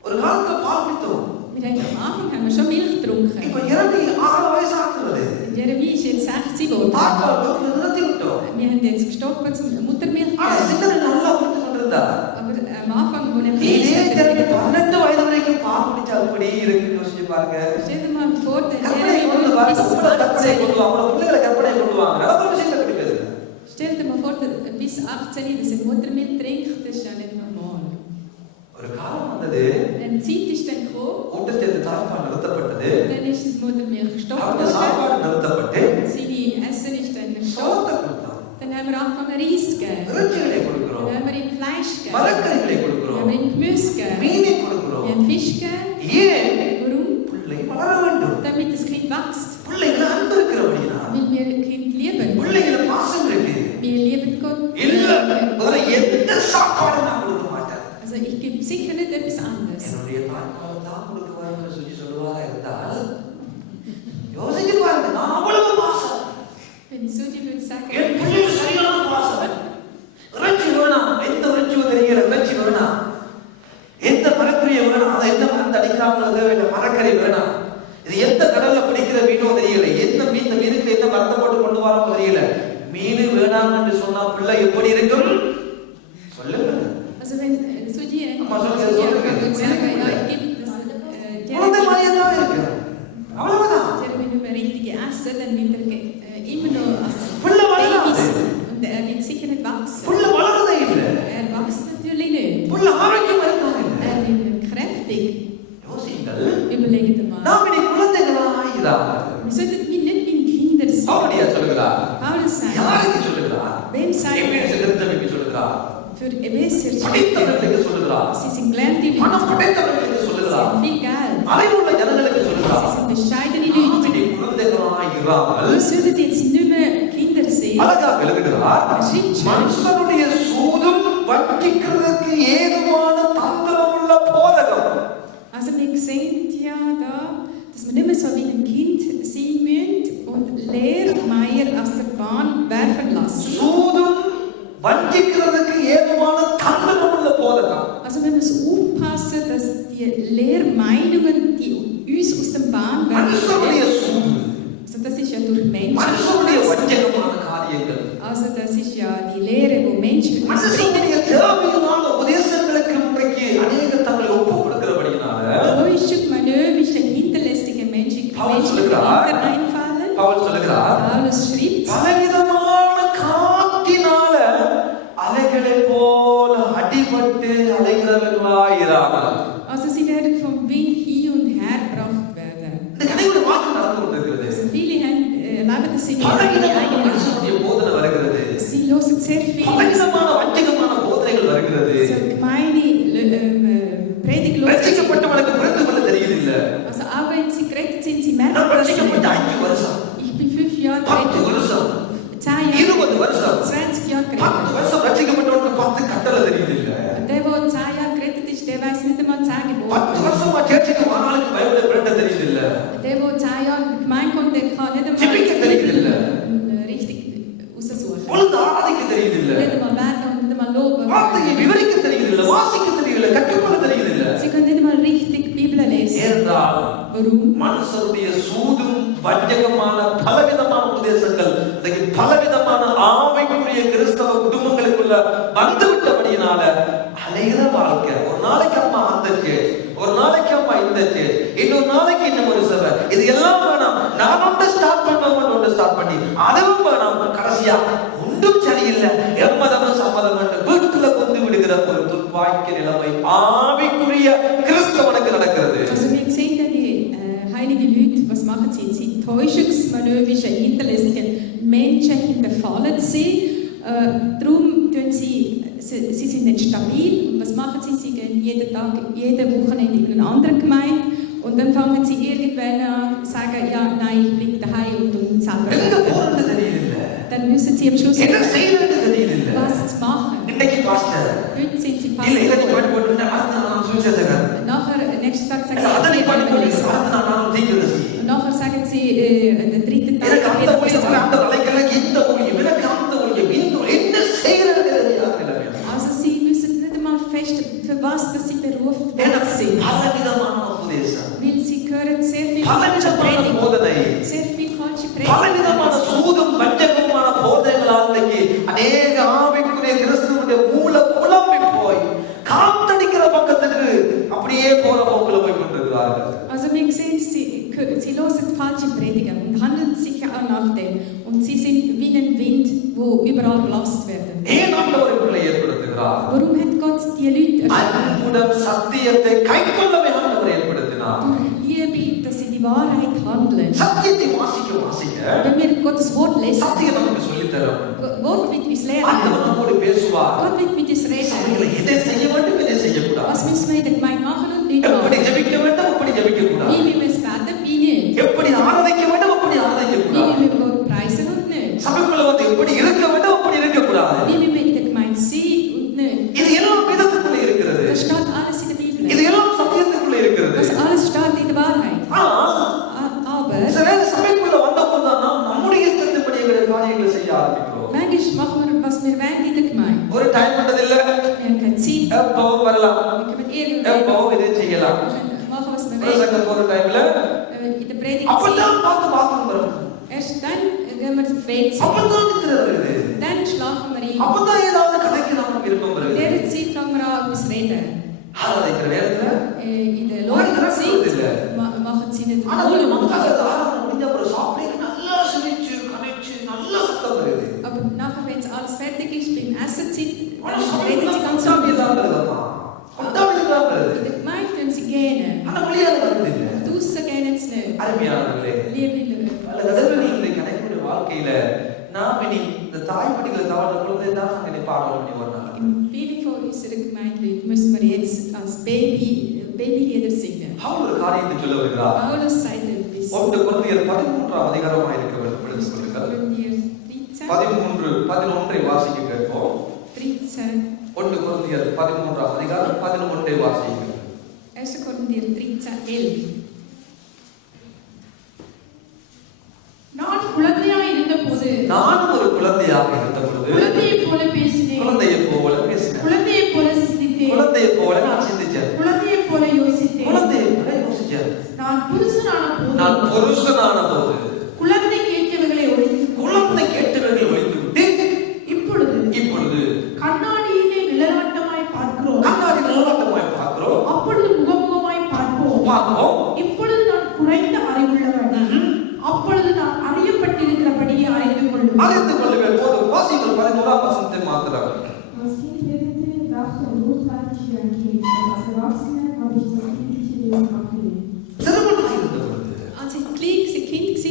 ஒரு காலத்துல பால் குடித்தோம் Am Anfang haben wir schon Milch getrunken. இப்ப இறங்கி 6 வயசு ஆகுது Jeremy ist jetzt 60 geworden. தாத்தாவுக்கு நிறுத்தி விட்டோம் Wir haben jetzt gestoppt zum Muttermilch. ஆனா சின்ன நல்லா குடித்து கொண்டிருந்தா Aber am Anfang, wo er இதே klein war, 18 வயது வரைக்கும் பால் குடிச்சா அப்படி இருக்குன்னு யோசிச்சு பாருங்க stell dir mal vor, der கற்பனை கொண்டு Jeremy பாருங்க bis உங்களை கற்பனை 18. கொண்டு வாங்க பிள்ளைகளை கற்பனை கொண்டு வாங்க நல்ல ஒரு விஷயத்தை குடிக்கிறது Stell dir mal vor, bis 18, dass er Muttermilch trinkt, das ist ja nicht normal. ஒரு காலம் வந்தது Eine Zeit ist dann gekommen, ஊட்டச்சத்து தாய்ப்பால் நிறுத்தப்பட்டது dann ist das Muttermilch gestoppt அவருடைய worden. சாப்பாடு நிறுத்தப்பட்டு Seine Essen ist dann gestoppt. சோத்தை கொடுத்தோம் Dann haben wir angefangen Reis zu geben. இறைச்சிகளை கொடுக்கிறோம் Dann haben wir ihm Fleisch gegeben. மரக்கறிகளை Dann கொடுக்கிறோம் haben wir ihm Gemüse gegeben. மீனை Wir கொடுக்கிறோம் haben Fisch gegeben. ஏன் Warum? பிள்ளை வளர வேண்டும் Damit das Kind wächst. பிள்ளைகளை அன்பு இருக்கிறபடியா Weil wir Kind lieben. பிள்ளைகளை பாசம் இருக்கு Wir lieben Gott. இல்ல வேற எந்த சாப்பாடு நான் கொடுக்க மாட்டேன் Also ich gebe sicher nicht etwas anderes. என்னுடைய தாய்ப்பால் தான் கொடுக்குவாருன்னு சொல்லி சொல்லுவாரா இருந்தால் யோசிச்சு பாருங்க நான் அவ்வளவு பாசம் Wenn Sudi würde sagen, என் பிள்ளைகள் சரியான பாசம் இறைச்சி வேணாம் எந்த இறைச்சியோ தெரியல இறைச்சி வேணாம் எந்த மரக்கறியை வேணாம் அதை எந்த மரத்தை அடிக்கிறாங்களோ தேவையில்லை மரக்கறி வேணாம் இது எந்த கடல்ல பிடிக்கிற மீனோ தெரியல எந்த மீனுக்கு எந்த மரத்தை போட்டு கொண்டு வரோம் தெரியல மீன் வேணாம் என்று சொன்னா பிள்ளை எப்படி இருக்கும் சொல்லுங்க also wenn Sudi Amma, சொல்லுங்க. würde sagen, ja, ich gebe das குழந்தை மாதிரியே தான் இருக்கு அவ்வளவுதான் Jeremy nur mehr richtige Essen, dann wird er immer noch als Pulle Wallah. Babys. Und er wird sicher nicht wachsen. புள்ள வளரதே இல்ல Er wächst natürlich nicht. புள்ள ஆரோக்கியமா இருக்காங்க Er wird kräftig. யோசிங்கள் Überlegt dir mal. நாம் இனி குழந்தைகளாய் இராமல் Wir sollten nicht wie Kinder sein. அப்படியா சொல்லுகிறார் Paulus sagt, யாருக்கு சொல்லுகிறார் wem sagt er? எபேசு திருச்சபைக்கு சொல்லுகிறார் Für Epheser schreibt er, படித்தவர்களுக்கு சொல்லுகிறார் sie sind gelernte பணம் Leute. படைத்தவர்களுக்கு Sie சொல்லுகிறார் haben viel Geld. அறிவுள்ள ஜனங்களுக்கு Sie சொல்லுகிறார் sind bescheidene நாம் Leute. இனி குழந்தைகளாய் இராமல் Wir sollten jetzt nicht mehr Kinder sehen. அழகா எழுதுகிறார் Er schreibt schon, மனுஷனுடைய சூதும் வஞ்சிக்கிறதுக்கு ஏதுவான தந்திரமுள்ள போதகம் also wir sehen ja da, dass wir nicht mehr so wie ein Kind sein müssen und Lehrmeier aus der Bahn werfen lassen. சூதும் வஞ்சிக்கிறதுக்கு ஏதுவான தந்திரமுள்ள போதகம் Also wir müssen aufpassen, dass die Lehrmeinungen, die uns aus der Bahn மனுஷனுடைய werfen, சூது also das ist ja durch Menschen, மனுஷனுடைய வஞ்சகமான காரியங்கள் also das ist ja die Lehre, wo Menschen uns bringen. மனுஷனுடைய தேவையில்லாத உபதேசங்களுக்கு இன்றைக்கு அநேக தங்களை ஒப்புக் கொடுக்கிறபடியினால Täuschung, manövische, hinterlistige Menschen, Paulus Menschen சொல்லுகிறார். dahinter einfallen. பவுல் சொல்லுகிறார் Paulus schreibt, பலவிதமான காற்றினால அலைகளை போல அடிபட்டு அலைகிறவர்களாயிராமல் also sie werden vom Wind hin und her gebracht werden. இந்த கதையோட வாக்கு நடந்து கொண்டிருக்கிறது Also viele erleben das in ihrem பலவிதமான eigenen மனுஷனுடைய போதனை வருகிறது Sie hören sehr viel பலவிதமான வஞ்சகமான போதனைகள் வருகிறது so gemeine Predigtlosigkeit. ரட்சிக்கப்பட்டவனுக்கு புரிந்து கொள்ள தெரியல Also auch wenn sie gerettet sind, sie merken நான் das ரட்சிக்கப்பட்ட nicht. 5 வருஷம் Ich bin 5 Jahre 10 gerettet, வருஷம் 10 Jahre, 20 வருஷம் 20 Jahre 10 gerettet. வருஷம் ரட்சிக்கப்பட்டவனுக்கு 10 கட்டளை தெரியல Und der, der 10 Jahre gerettet ist, der weiß nicht einmal 10 10 Gebote. வருஷமா சேர்ச்சுக்கு வானாலுக்கு பைபிளை பிரட்ட தெரியல Der, der 10 Jahre in der Gemeinde kommt, der kann nicht ஜெபிக்க தெரியல einmal richtig raussuchen. பொழுது ஆராதிக்க தெரியல Nicht einmal beten und nicht einmal loben. வார்த்தையை விவரிக்க தெரியல வாசிக்க தெரியல கற்றுக்கொள்ள தெரியல Sie können nicht einmal richtig die Bibel lesen. ஏனென்றால் Warum? மனுஷனுடைய சூதும் வஞ்சகமான பலவிதமான உபதேசங்கள் இன்னைக்கு பலவிதமான ஆவிக்குரிய கிறிஸ்தவ குடும்பங்களுக்குள்ள வந்துவிட்டபடியினால அலைகிற வாழ்க்கை ஒரு நாளைக்கு அம்மா அந்த சேர் ஒரு நாளைக்கு அம்மா இந்த சேர் இன்னொரு நாளைக்கு இன்னும் ஒரு சபை இது எல்லாம் வேணாம் நான் ஒன்று ஸ்டார்ட் பண்ணவன் ஒன்று ஸ்டார்ட் பண்ணி அதுவும் வேணாம் கடைசியா ஒன்றும் சரியில்லை எம்மதமும் சம்மதம் என்று வீட்டுல கொண்டு விடுகிற ஒரு துர்வாய்க்கு நிலைமை ஆவிக்குரிய கிறிஸ்தவனுக்கு நடக்கிறது. Also wir sehen dann die heiligen Leute, was machen sie? Sie täuschungsmanövische, hinterlistige Menschen hinterfallen sie. Darum tun sie sie sind nicht stabil. Und was machen sie? Sie gehen jeden Tag, jede Wochenende in eine andere Gemeinde. Und dann fangen sie irgendwann an zu sagen, ja, nein, ich bleibe daheim und selber. Dann müssen sie am Schluss was zu machen. Heute sind sie fast. Nachher, nächsten Tag sagen sie, und nachher sagen sie, den dritten Tag. Also sie wissen nicht einmal fest, für was dass sie berufen sind. Weil sie hören sehr viel falsche Predigt. Sehr viel falsche Predigt. Also wir sehen, sie hören falsche Prediger und handeln sich auch nach dem. Und sie sind wie ein Wind, wo überall blast werden. Warum hat Gott die Leute Liebe, dass sie die Wahrheit handeln? Wenn wir Gottes Wort lesen, Gott wird uns lehren. Gott wird mit uns reden. Was müssen wir in der Gemeinde machen und nicht machen? Wie wir es beten, wie nicht. Wie wir Gott preisen und nicht. Wie wir in der Gemeinde sind und nicht. Das steht alles in der Bibel. Das alles steht in der Wahrheit. Aber manchmal machen wir, was wir wollen in der Gemeinde. Wir haben keine Zeit. Wir können irgendwann machen, was wir wollen. In der Predigt erst dann gehen wir zum WC. Dann schlafen wir ein. In dieser Zeit fangen wir an, etwas zu reden. In der Lobzeit machen sie nicht aber nachher, wenn es alles fertig ist, beim Essenzeit, dann reden sie ganz normal. In der Gemeinde können sie gehen. Draussen gehen sie nicht. Liebe im Feeling von unserer Gemeinde müssen wir jetzt als Babylieder singen. Paulus sagt etwas. Korinther 13 வாசிக்க கேட்போம். 13 1 கொரிந்தியர் 13ஆம் அதிகாரம் 11 வாசிங்க. 1 கொரிந்தியர் 13:11 நான் குழந்தையாய் இருந்தபோது குழந்தையைப் போல பேசினேன். குழந்தையைப் போல சிந்தித்தேன். குழந்தையைப் போல யோசித்தேன். நான் புருஷனான போது குழந்தை கேட்டவைகளை ஒழித்துவிட்டு இப்பொழுது கண்ணாடியிலே நிழலாட்டமாய் பார்க்கிறோம். அப்பொழுது முகமுகமாய் பார்ப்போம். இப்பொழுது நான் குறைந்த அறிவுள்ளவன். அப்பொழுது நான் அறியப்பட்டிருக்கிறபடியே அறிந்து கொள்ளுவேன். போதும் வாசிங்கள் 11ஆம் வசனத்தை மாத்திரம். Als Kind redete, dachte und urteilte ich wie ein Kind. Als Erwachsener habe ich das kindliche Leben abgelehnt. Als ich ein kleines Kind war,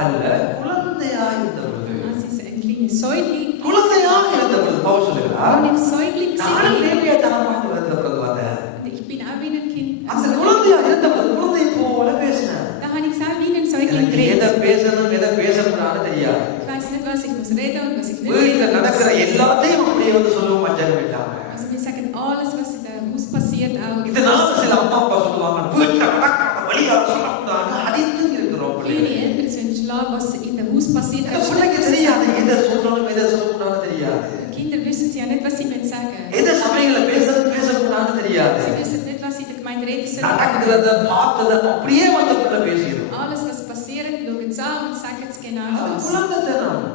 அல்ல குழந்தையாய் இருந்தபொழுது, als ich ein kleines Säugling, குழந்தையாக இருந்தபொழுது பவுல் சொல்கிறார், als ich Säugling நான் war, தேவையற்றமாக வளர்ந்தபொழுது வந்தேன். ich bin auch wie ein Kind. அந்த குழந்தையாக இருந்தபொழுது குழந்தை போல பேசினேன். Da habe ich auch wie ein Säugling எதை geredet. பேசணும் எதை பேசக்கூடாதுன்னு தெரியாது. Ich weiß nicht, was ich muss reden und was ich nicht வீட்டில் reden நடக்கிற muss. எல்லாத்தையும் அப்படியே வந்து சொல்லுவோம் மஞ்சள் இல்லாம. Also wir sagen alles, was in der Haus passiert, auch. இதனால சில அம்மா அப்பா சொல்லுவாங்க, வீட்டில் நடக்காத வழியா சொல்லக்கூடாது, அடித்து இருக்கிறோம். Viele Eltern sind schlau, was in der Haus passiert. பிள்ளைக்கு தெரியாது, எதை சொல்லணும் எதை சொல்லக்கூடாதுன்னு தெரியாது. Kinder wissen ja nicht, was sie mit sagen. எதை சபைகளை பேசக்கூடாதுன்னு தெரியாது. Sie wissen nicht, was in der Gemeinde reden sollen. நடக்கிறத பார்த்ததை அப்படியே வந்து பிள்ளை பேசிடும். Alles, was passiert, schauen sie an und sagen es genau das.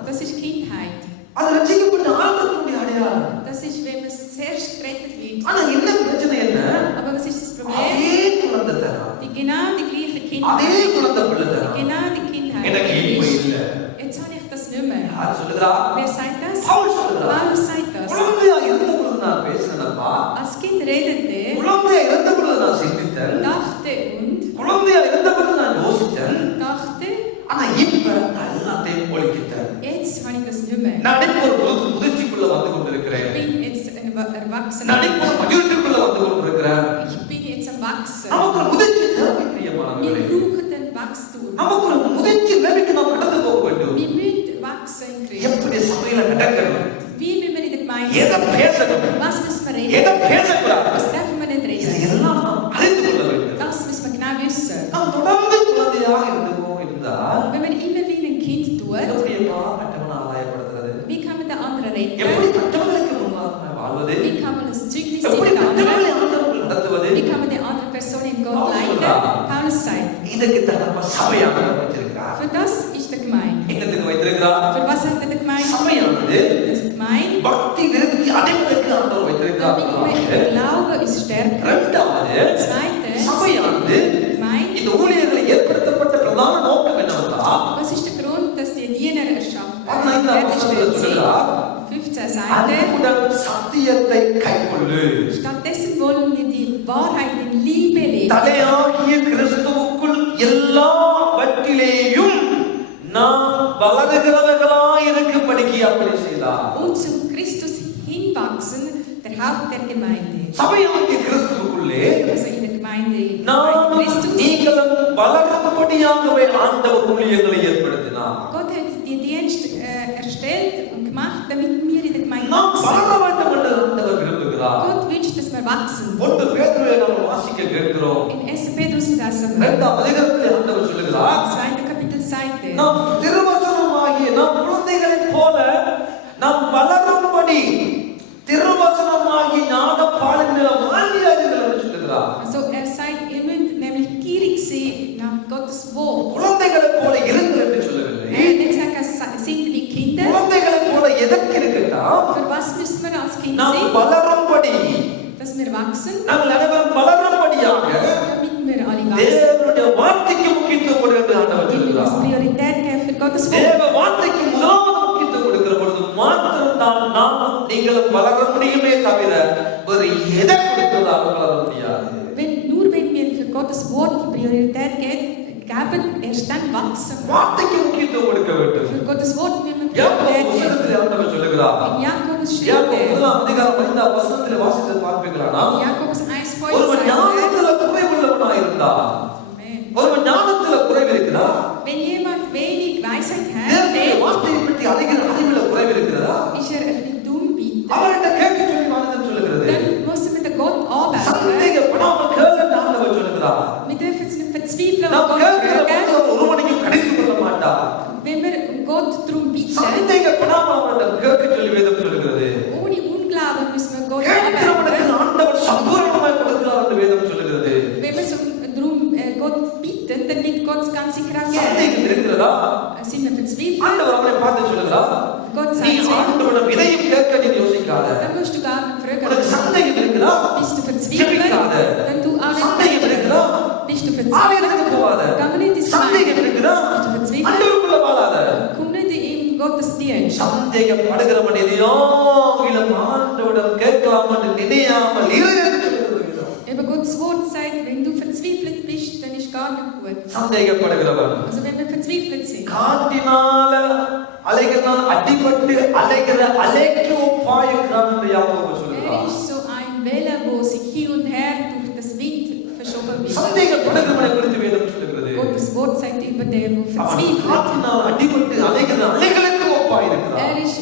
Das ist Kindheit. அது ரட்சிக்கப்பட்ட ஆத்மாவுடைய அடையாளம். Das ist, wenn man zuerst gerettet wird. ஆனா என்ன பிரச்சனை என்ன? Aber was ist das Problem? அதே குழந்தைத்தனம். Genau die gleiche Kindheit. அதே குழந்தை பிள்ளைத்தனம். Genau die Kindheit. எனக்கு இப்போ இல்ல. Jetzt habe ich das nicht mehr. யார் சொல்லுதா? Wer sagt das? பவுல் சொல்றார். Paulus sagt das. குழந்தையா இருந்தபொழுது நான் பேசினேன்ப்பா. Als Kind redete, குழந்தையா இருந்தபொழுது நான் சிந்தித்தேன். dachte und குழந்தையா இருந்தபொழுது நான் யோசித்தேன். dachte. ஆனா இப்ப நான் எல்லாத்தையும் ஒழிக்கிட்டேன். Jetzt habe ich das nicht mehr. நான் இப்போ ஒரு முதிர்ச்சிக்குள்ள வந்து கொண்டிருக்கிறேன். Ich bin jetzt Wachstum. நமக்கு ஒரு முதிர்ச்சி நிலைக்கு நாம் கடந்து போக வேண்டும். Wir müssen wachsen in Christus. எப்படி சபையில நடக்கணும், Wie müssen wir in der Gemeinde எதை sein? பேசணும், Was müssen wir எதை reden? பேசக்கூடாது, Was dürfen wir nicht reden? இதையெல்லாம் நாம் அறிந்து கொள்ள வேண்டும். Das müssen wir genau wissen. நாம் தொடர்ந்து குழந்தையாக இருந்துவோம் இருந்தால் Wenn man immer wie ein Kind tut, எப்படியப்பா மற்றவனை ஆதாயப்படுத்துறது, wie kann man den anderen எப்படி retten? மற்றவர்களுக்கு முன்மாதிரியாக வாழ்வது, Wie kann man das Zeugnis எப்படி sehen für andere? மற்றவர்களை ஆண்டவர்கள் நடத்துவது, Wie kann man die andere Person in Gott Paulus leiten? sagt. Paulus sagt, இதுக்கு தான் நம்ம சபையாக வச்சிருக்கிறார். für das ist der Gemeinde. என்னத்துக்கு வைத்திருக்கிறார்? Für was hat er die Gemeinde? சபையானது Das Gemeinde, பக்தி விருத்தி அடைவதற்கு ஆண்டவர் வைத்திருக்கிறார். damit wir im Glauben uns stärken. இரண்டாவது, Zweitens, சபையானது die Gemeinde, இந்த ஊழியர்களை ஏற்படுத்தப்பட்ட பிரதான நோக்கம் என்னவென்றால், was ist der Grund, dass die Diener erschaffen 15 சொல்லுகிறார், 15 Seiten. அன்புடன் சத்தியத்தை கைக்கொள்ளு. Stattdessen wollen wir die Wahrheit in Liebe leben. தலையாகிய கிறிஸ்துவுக்குள் எல்லாவற்றிலேயும் நாம் வளருகிறவர்களாய் இருக்கும்படிக்கு அப்படி செய்தார். Und zum Christus hinwachsen, der Haupt der Gemeinde. சபையாகிய கிறிஸ்துவுக்குள்ளே Also in der Gemeinde நாம் Christus. நீங்களும் வளரும்படியாகவே ஆண்டவர் ஊழியர்களை ஏற்படுத்தினார். Gott hat die Dienst erstellt und gemacht, damit wir in der Gemeinde நாம் வளர wachsen. வேண்டும் என்று ஆண்டவர் விரும்புகிறார். Gott wünscht, dass wir wachsen. ஒன்று பேதுருவை நாம் வாசிக்க கேட்கிறோம். In 1. Petrus lesen wir. இரண்டாம் அதிகாரத்திலே ஆண்டவர் சொல்லுகிறார், 2. Kapitel sagt er. நாம் திருவசனமாகிய நாம் குழந்தைகளைப் போல நாம் வளரும்படி திருவசனமாகிய ஞானப்பாலின் மேல் வாஞ்சியாயிருங்கள் என்று சொல்லுகிறார். Also sagt, ihr müsst nämlich gierig sein nach Gottes Wort. குழந்தைகளைப் போல இருங்கள் என்று சொல்லவில்லை. Er hat nicht gesagt, sind wie Kinder. குழந்தைகளைப் போல எதற்கு இருக்கட்டும், Für was müssen wir als Kind நாம் sein? வளரும்படி, Dass wir wachsen, நாங்கள் அனைவரும் வளரும்படியாக damit wir alle wachsen. தேவனுடைய வார்த்தைக்கு முக்கியத்துவம் கொடுத்து ஆண்டவர் Wir müssen சொல்லுகிறார். Priorität geben für Gottes Wort. தேவ வார்த்தைக்கு முதலாவது முக்கியத்துவம் கொடுக்கிற பொழுது மாத்திரம்தான் நாம் நீங்களும் வளர முடியுமே தவிர வேறு எதை கொடுக்கிறதாக வளர முடியாது. Wenn wir für Gottes Wort die Priorität geben, erst dann wachsen. வார்த்தைக்கு முக்கியத்துவம் கொடுக்க வேண்டும். Für Gottes Wort müssen wir யாக்கோபு Priorität geben. புத்தகத்திலே ஆண்டவர் சொல்லுகிறார், In Jakobus schreibt யாக்கோபு er, முதலாம் அதிகாரம் 5ஆம் வசனத்திலே வாசித்து பார்ப்பீர்களானால், in Jakobus 1, ஒருவன் 5 sagt er, ஞானத்திலே குறைவுள்ளவனாய் இருந்தால், Amen. ஒருவன் ஞானத்திலே குறைவு இருக்கிறதா, Wenn jemand wenig Weisheit தேவனுடைய hat, வார்த்தையை பற்றி அறிகிற அறிவில குறைவு இருக்கிறதா, ist er ein bisschen dumm bitte. அவர்கிட்ட கேட்க சொல்லி வார்த்தை சொல்லுகிறது. Dann muss er mit der Gott arbeiten. சந்தேகப்படாமல் கேளு என்று ஆண்டவர் சொல்லுகிறார். Wir dürfen es nicht verzweifeln, நாம் Gott கேட்கிற fragen. பொழுது அவர் ஒருவனையும் கடிந்து கொள்ள மாட்டார். Wenn wir Gott darum bitten, சந்தேகப்படாமல் அவரிடம் கேட்க சொல்லி வேதம் சொல்லுகிறது. ohne Unglauben müssen wir Gott கேட்கிறவனுக்கு arbeiten. ஆண்டவர் சம்பூரணமாய் கொடுக்கிறார் என்று வேதம் சொல்லுகிறது. Wenn wir so darum Gott bitten, dann wird Gott das ganze Kraft geben. சந்தேகம் இருக்கிறதா, Sind wir verzweifelt? ஆண்டவர் அவனை பார்த்து சொல்லுகிறார், Gott நீ sagt zu ihm, ஆண்டவரிடம் இதையும் கேட்க நீ யோசிக்காத. dann musst du gar nicht உனக்கு fragen. சந்தேகம் இருக்கிறா, Bist du verzweifelt? ஜெபிக்காத. Dann tu auch சந்தேகம் nicht. இருக்கிறா, Bist du ஆலயத்துக்கு verzweifelt? போகாத. Geh nicht ins சந்தேகம் Gemeinde. இருக்கிறா, Bist du verzweifelt? ஆண்டவருக்குள்ள வாழாத. Komm nicht in Gottesdienst. சந்தேகப்படுகிறவன் எதையோ ஆண்டவரிடம் கேட்கலாம் என்று நினையாமல் இரு என்று சொல்லுகிறது வேதம். Eben Gottes Wort sagt, wenn du verzweifelt bist, dann ist gar nicht gut. சந்தேகப்படுகிறவன் Also wenn wir verzweifelt sind. காற்றினால அலைகளால் அடிபட்டு அலைகிற அலைக்கு ஒப்பாயிருக்கிறான் என்று யாக்கோபு சொல்கிறார். Er ist so ein Welle, wo sich hin und her durch das Wind verschoben wird. சந்தேகப்படுகிறவனை குறித்து வேதம் சொல்லுகிறது. Gottes Wort sagt über den, wo அவன் verzweifelt. காற்றினால் அடிபட்டு அலைகிற அலைகளுக்கு ஒப்பாயிருக்கிறான். Er ist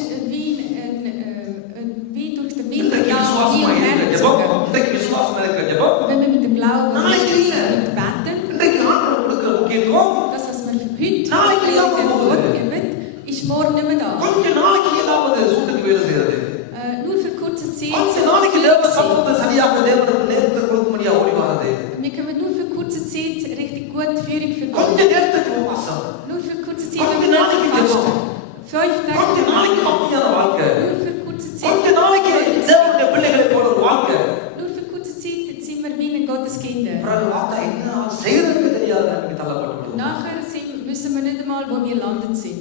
wie durch den Wind இன்றைக்கு ja, hin விசுவாசமா und her இருக்கிற ஜெபம், gezogen. இன்றைக்கு விசுவாசமா இருக்கிற ஜெபம், Wenn wir mit dem Glauben நாளைக்கு இல்ல. beten, இன்றைக்கு ஆண்டவர் கொடுக்கிற முக்கியத்துவம் das, was wir heute நாளைக்கு இல்லாம dem போகுது. Wort geben, ist morgen nicht mehr da. கொஞ்ச நாளைக்கு ஏதாவது சூட்டுக்கு வேலை செய்யறது, Nur für kurze Zeit. கொஞ்ச நாளைக்கு தேவ சமூகத்தை சரியாக தேவனுக்கு நேரத்தை கொடுக்கும்படியா ஓடி வர்றது, Wir können nur für kurze Zeit richtig gut Führung für Gott. கொஞ்ச நேரத்துக்கு உபவாசம், Nur für kurze Zeit, கொஞ்ச wenn wir நாளைக்கு fasten. ஜெபம், 5 கொஞ்ச Tage. நாளைக்கு பக்தியான வாழ்க்கை, Nur für kurze Zeit. கொஞ்ச நாளைக்கு தேவனுடைய பிள்ளைகளை போல ஒரு வாழ்க்கை. Nur für kurze Zeit sind wir wie mit Gottes Kinder. பிறகு பார்த்தா என்ன செய்யறதுக்கு தெரியாத நிலைமைக்கு தள்ளப்பட்டு Nachher wissen wir nicht einmal, wo wir landet sind.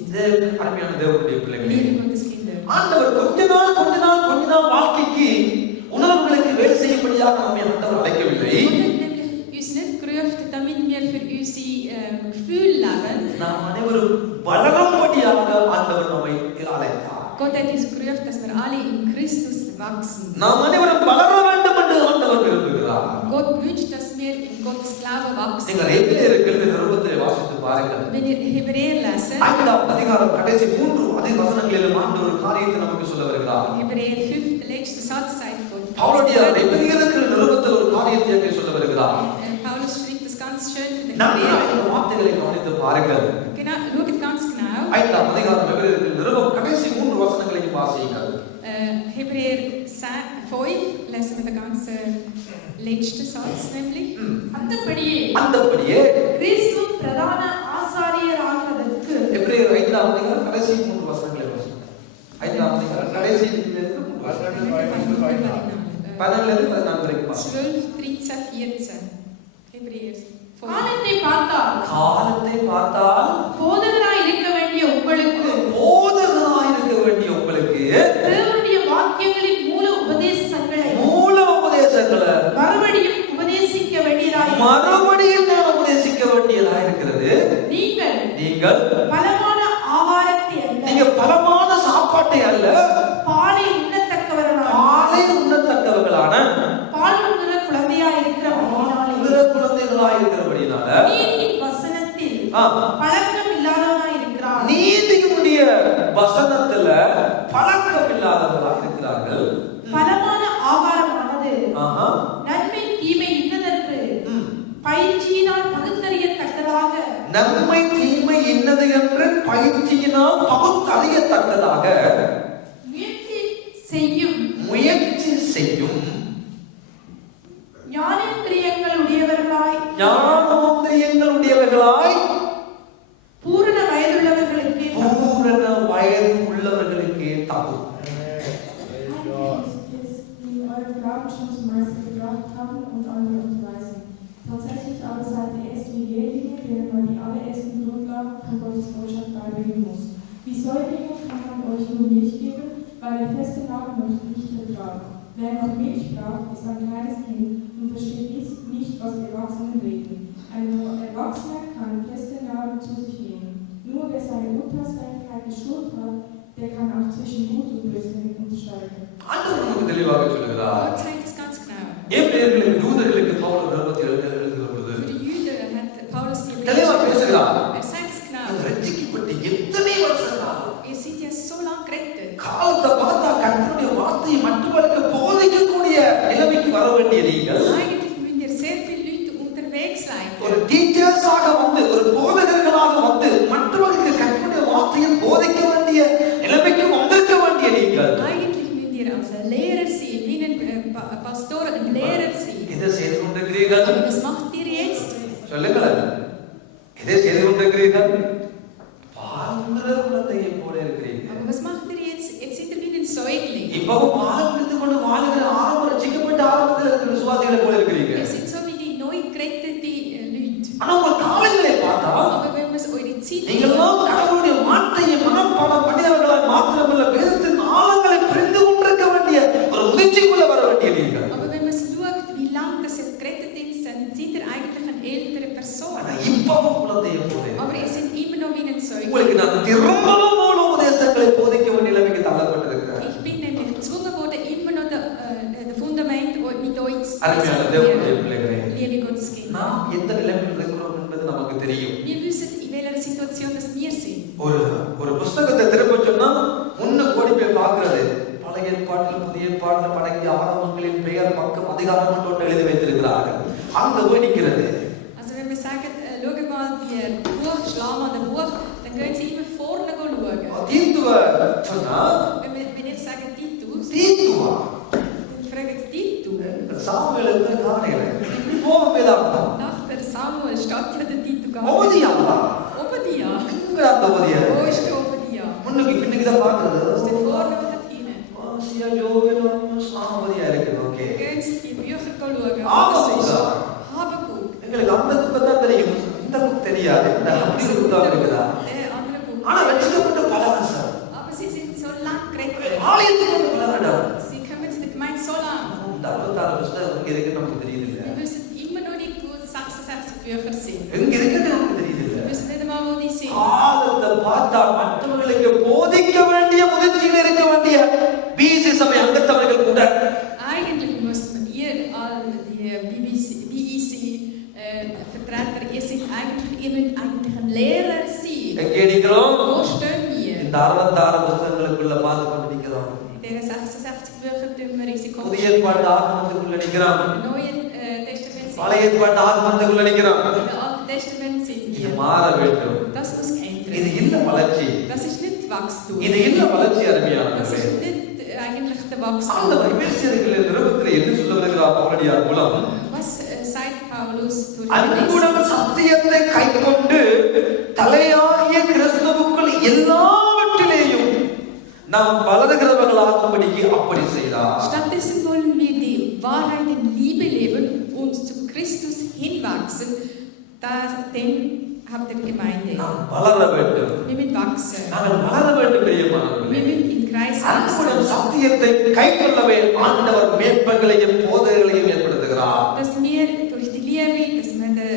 அருமையான தேவனுடைய பிள்ளைகளே, Liebe Gottes Kinder. ஆண்டவர் கொஞ்ச நாள் வாழ்க்கைக்கு உணர்வுகளுக்கு வேலை செய்யும்படியாக நம்மை ஆண்டவர் அழைக்கவில்லை. Gott hat nämlich uns nicht gerufen, damit wir für unsere Gefühle leben. நாம் அனைவரும் வளரும்படியாக ஆண்டவர் நம்மை அழைத்தார். Gott hat uns gerufen, dass wir alle in Christus wachsen. நாம் அனைவரும் வளர வேண்டும் என்று ஆண்டவர் விரும்புகிறார். Gott wünscht, dass wir in Gottes Glaube wachsen. நீங்கள் எபிரேயர் நிருபத்தை வாசித்து பாருங்கள். Wenn ihr Hebräer lesen, 5ஆம் அதிகாரம் கடைசி 3 வசனங்களில் ஆண்டவர் ஒரு காரியத்தை நமக்கு சொல்ல வருகிறார். Hebräer 5, der letzte Satz sagt Gott. பவுலுடைய எபிரேயருக்கு நிருபத்தில் ஒரு காரியத்தை அங்கே சொல்ல வருகிறார். Paulus schreibt das ganz schön für den நன்றாக Hebräer. இந்த வார்த்தைகளை கவனித்து பாருங்கள். Genau, schaut ganz genau. 5ஆம் அதிகாரம் எபிரேயருக்கு நிருபம் கடைசி 3 வசனங்களையும் வாசியுங்கள். Hebräer 5 lesen wir den ganzen letzten Satz nämlich. அந்தபடியே கிறிஸ்து பிரதான ஆசாரியராகிறதற்கு எபிரேயர் 5ஆம் அதிகாரம் கடைசி 3 வசனங்களை வாசியுங்கள். 5ஆம் அதிகாரம் கடைசி 3 வசனங்கள் 14 இருந்து 14 வரைக்கும் வாசியுங்கள். 12, 13, 14. Hebräer 5. காலத்தை பார்த்தால் போதகராய் இருக்க வேண்டிய உங்களுக்கு தேவனுடைய வாக்கியங்களின் மூல உபதேசங்களை மறுபடியும் உபதேசிக்க வேண்டியதாய் இருக்கிறது. நீங்கள் பலமான ஆகாரத்தை அல்ல, நீங்க பலமான சாப்பாட்டை அல்ல, பாலை உண்ணத்தக்கவர்களான பால் உண்ணுகிற குழந்தையாய் இருக்கிறபடியினால நீதியின் வசனத்தில் பழக்கம் இல்லாதவனாய் இருக்கிறார். நீதியுடைய வசனத்துல பழக்கம் இல்லாதவர்களாக இருக்கிறார்கள். பலமான ஆகாரமானது நன்மை தீமை இன்னதென்று பயிற்சியினால் பகுத்தறியத்தக்கதாக, நன்மை தீமை இன்னது என்று பயிற்சியினால் பகுத்தறியத்தக்கதாக முயற்சி செய்யும் ஞானேந்திரியங்களுடையவர்களாய் பூரண வயதுள்ளவர்களுக்கே தாகும். Tatsächlich aber seid ihr erst wie Lehrlinge, deren man die allerersten Grundlagen von Gottes Botschaft beibringen muss. Wie Säuglinge kann man euch nur Milch geben, weil ihr feste Nahrung noch nicht vertragt. Wer noch Milch braucht, ist ein kleines Kind und versteht nicht, was die Erwachsenen reden. Ein Erwachsener kann feste Nahrung zu sich nehmen. Nur wer seine Urteilsfähigkeit geschult hat, der kann auch zwischen Gut und Böse unterscheiden. Gott zeigt es ganz genau. Für die Juden hat Paulus die er sagt es genau. Ihr seid ja so lang gerettet. Eigentlich müsst ihr sehr viele Leute unterwegs leiten. Eigentlich müsst ihr als Lehrer sein, wie ein Pastor, ein Lehrer sein. Aber was macht ihr jetzt? Aber was macht ihr jetzt? Jetzt seid ihr wie ein Säugling. Ihr seid so wie die neu gerettete Leute. Aber wenn man eure Zeit aber wenn man schaut, wie lange das ihr gerettet ist, dann seid ihr eigentlich eine ältere Person. Aber ihr seid immer noch wie ein Säugling. Ich bin nämlich gezwungen worden, immer noch das Fundament mit euch zu diskutieren. Liebe Gotteskinder. Wir wissen, in welcher Situation das wir sind. ஒரு புத்தகத்தை திரும்ப சொன்னா முன்ன கோடி போய் பார்க்கிறது. பழைய ஏற்பாட்டில் புதிய ஏற்பாட்டில் படைத்த ஆகமங்களின் பெயர் பக்கம் அதிகாரம் கொண்டு எழுதி வைத்திருக்கிறார்கள். அங்க போய் நிக்கிறது. Also wenn wir sagen, schau mal die Buch, schlag mal das Buch, dann gehen sie immer vorne schauen. தீத்துவ சொன்னா wenn ihr sagt Titus, தீத்துவா dann fragen sie Titus. சாமுவேலுக்கு காரணம் போக வேதாந்தம். Nach der Samuel steht ja der Titus gar Obadiah. Obadiah. எங்க அந்த Obadiah? Wo ist der Obadiah? முன்னுக்கு பின்னுக்கு தான் பார்க்கிறது. Steht vorne oder hinten? ஆசியா ஜோவேல் Obadiah இருக்கு. Okay. Gehen Sie die Bücher schauen. Habakuk. எங்களுக்கு அந்த புத்தகம் தான் தெரியும். இந்த புத்தகம் தெரியாது. இந்த அப்படி ஒரு புத்தகம் இருக்குதா? ஆனா வெச்சிக்கப்பட்ட பலன் sir. Aber sie sind so lang gerettet. ஆலயத்துக்கு பலன். Sie kommen zu der Gemeinde so lang. இந்த 66 புத்தகம் எங்க இருக்குன்னு நமக்கு தெரியல. Wir wissen immer noch nicht, wo 66 Bücher sind. எங்க இருக்குன்னு நமக்கு தெரியல. Wir wissen nicht einmal, wo die sind. காலத்தை பார்த்தா மற்றவர்களுக்கு போதிக்க வேண்டிய முதிர்ச்சியில் இருக்க வேண்டிய பிசி சபை அங்கத்தவர்கள் கூட Eigentlich müssten ihr alle die BEC Vertreter, ihr müsst eigentlich ein Bücher tun wir unsere Kopf. புதிய ஏற்பாட்டு ஆகமத்துக்குள்ள நிற்கிறான், Im Neuen Testament sind பழைய ஏற்பாட்டு ஆகமத்துக்குள்ள நிற்கிறான். wir. Im Alten Testament sind இது wir. மாற வேண்டும். Das muss இது geändert. இல்ல வளர்ச்சி, Das ist nicht Wachstum. இது இல்ல வளர்ச்சி. Das அருமையானவர்களே, ist nicht eigentlich der Wachstum. ஆண்டவர் எபேசியர்களின் நிருபத்திலே என்ன சொல்ல வருகிறார் பவுலடியார் மூலம்? Was sagt Paulus durch அன்புடன் சத்தியத்தை கைக்கொண்டு தலையாகிய கிறிஸ்துவுக்குள் எல்லாவற்றிலேயும் நாம் வளருகிறவர்களாகும்படிக்கு அப்படி செய்தார். Stattdessen wollen wir die Wahrheit in Liebe leben und zu Christus hinwachsen. Dem habt ihr Gemeinde. நாம் வளர வேண்டும். Wir müssen wachsen. நாங்கள் வளர வேண்டும் Wir பிரியமானவர்களே. müssen im Kreis அன்புடன் wachsen. சத்தியத்தை கைக்கொள்ளவே ஆண்டவர் மேற்பங்களையும் போதகங்களையும் ஏற்படுத்துகிறார். Dass wir durch die Liebe, dass wir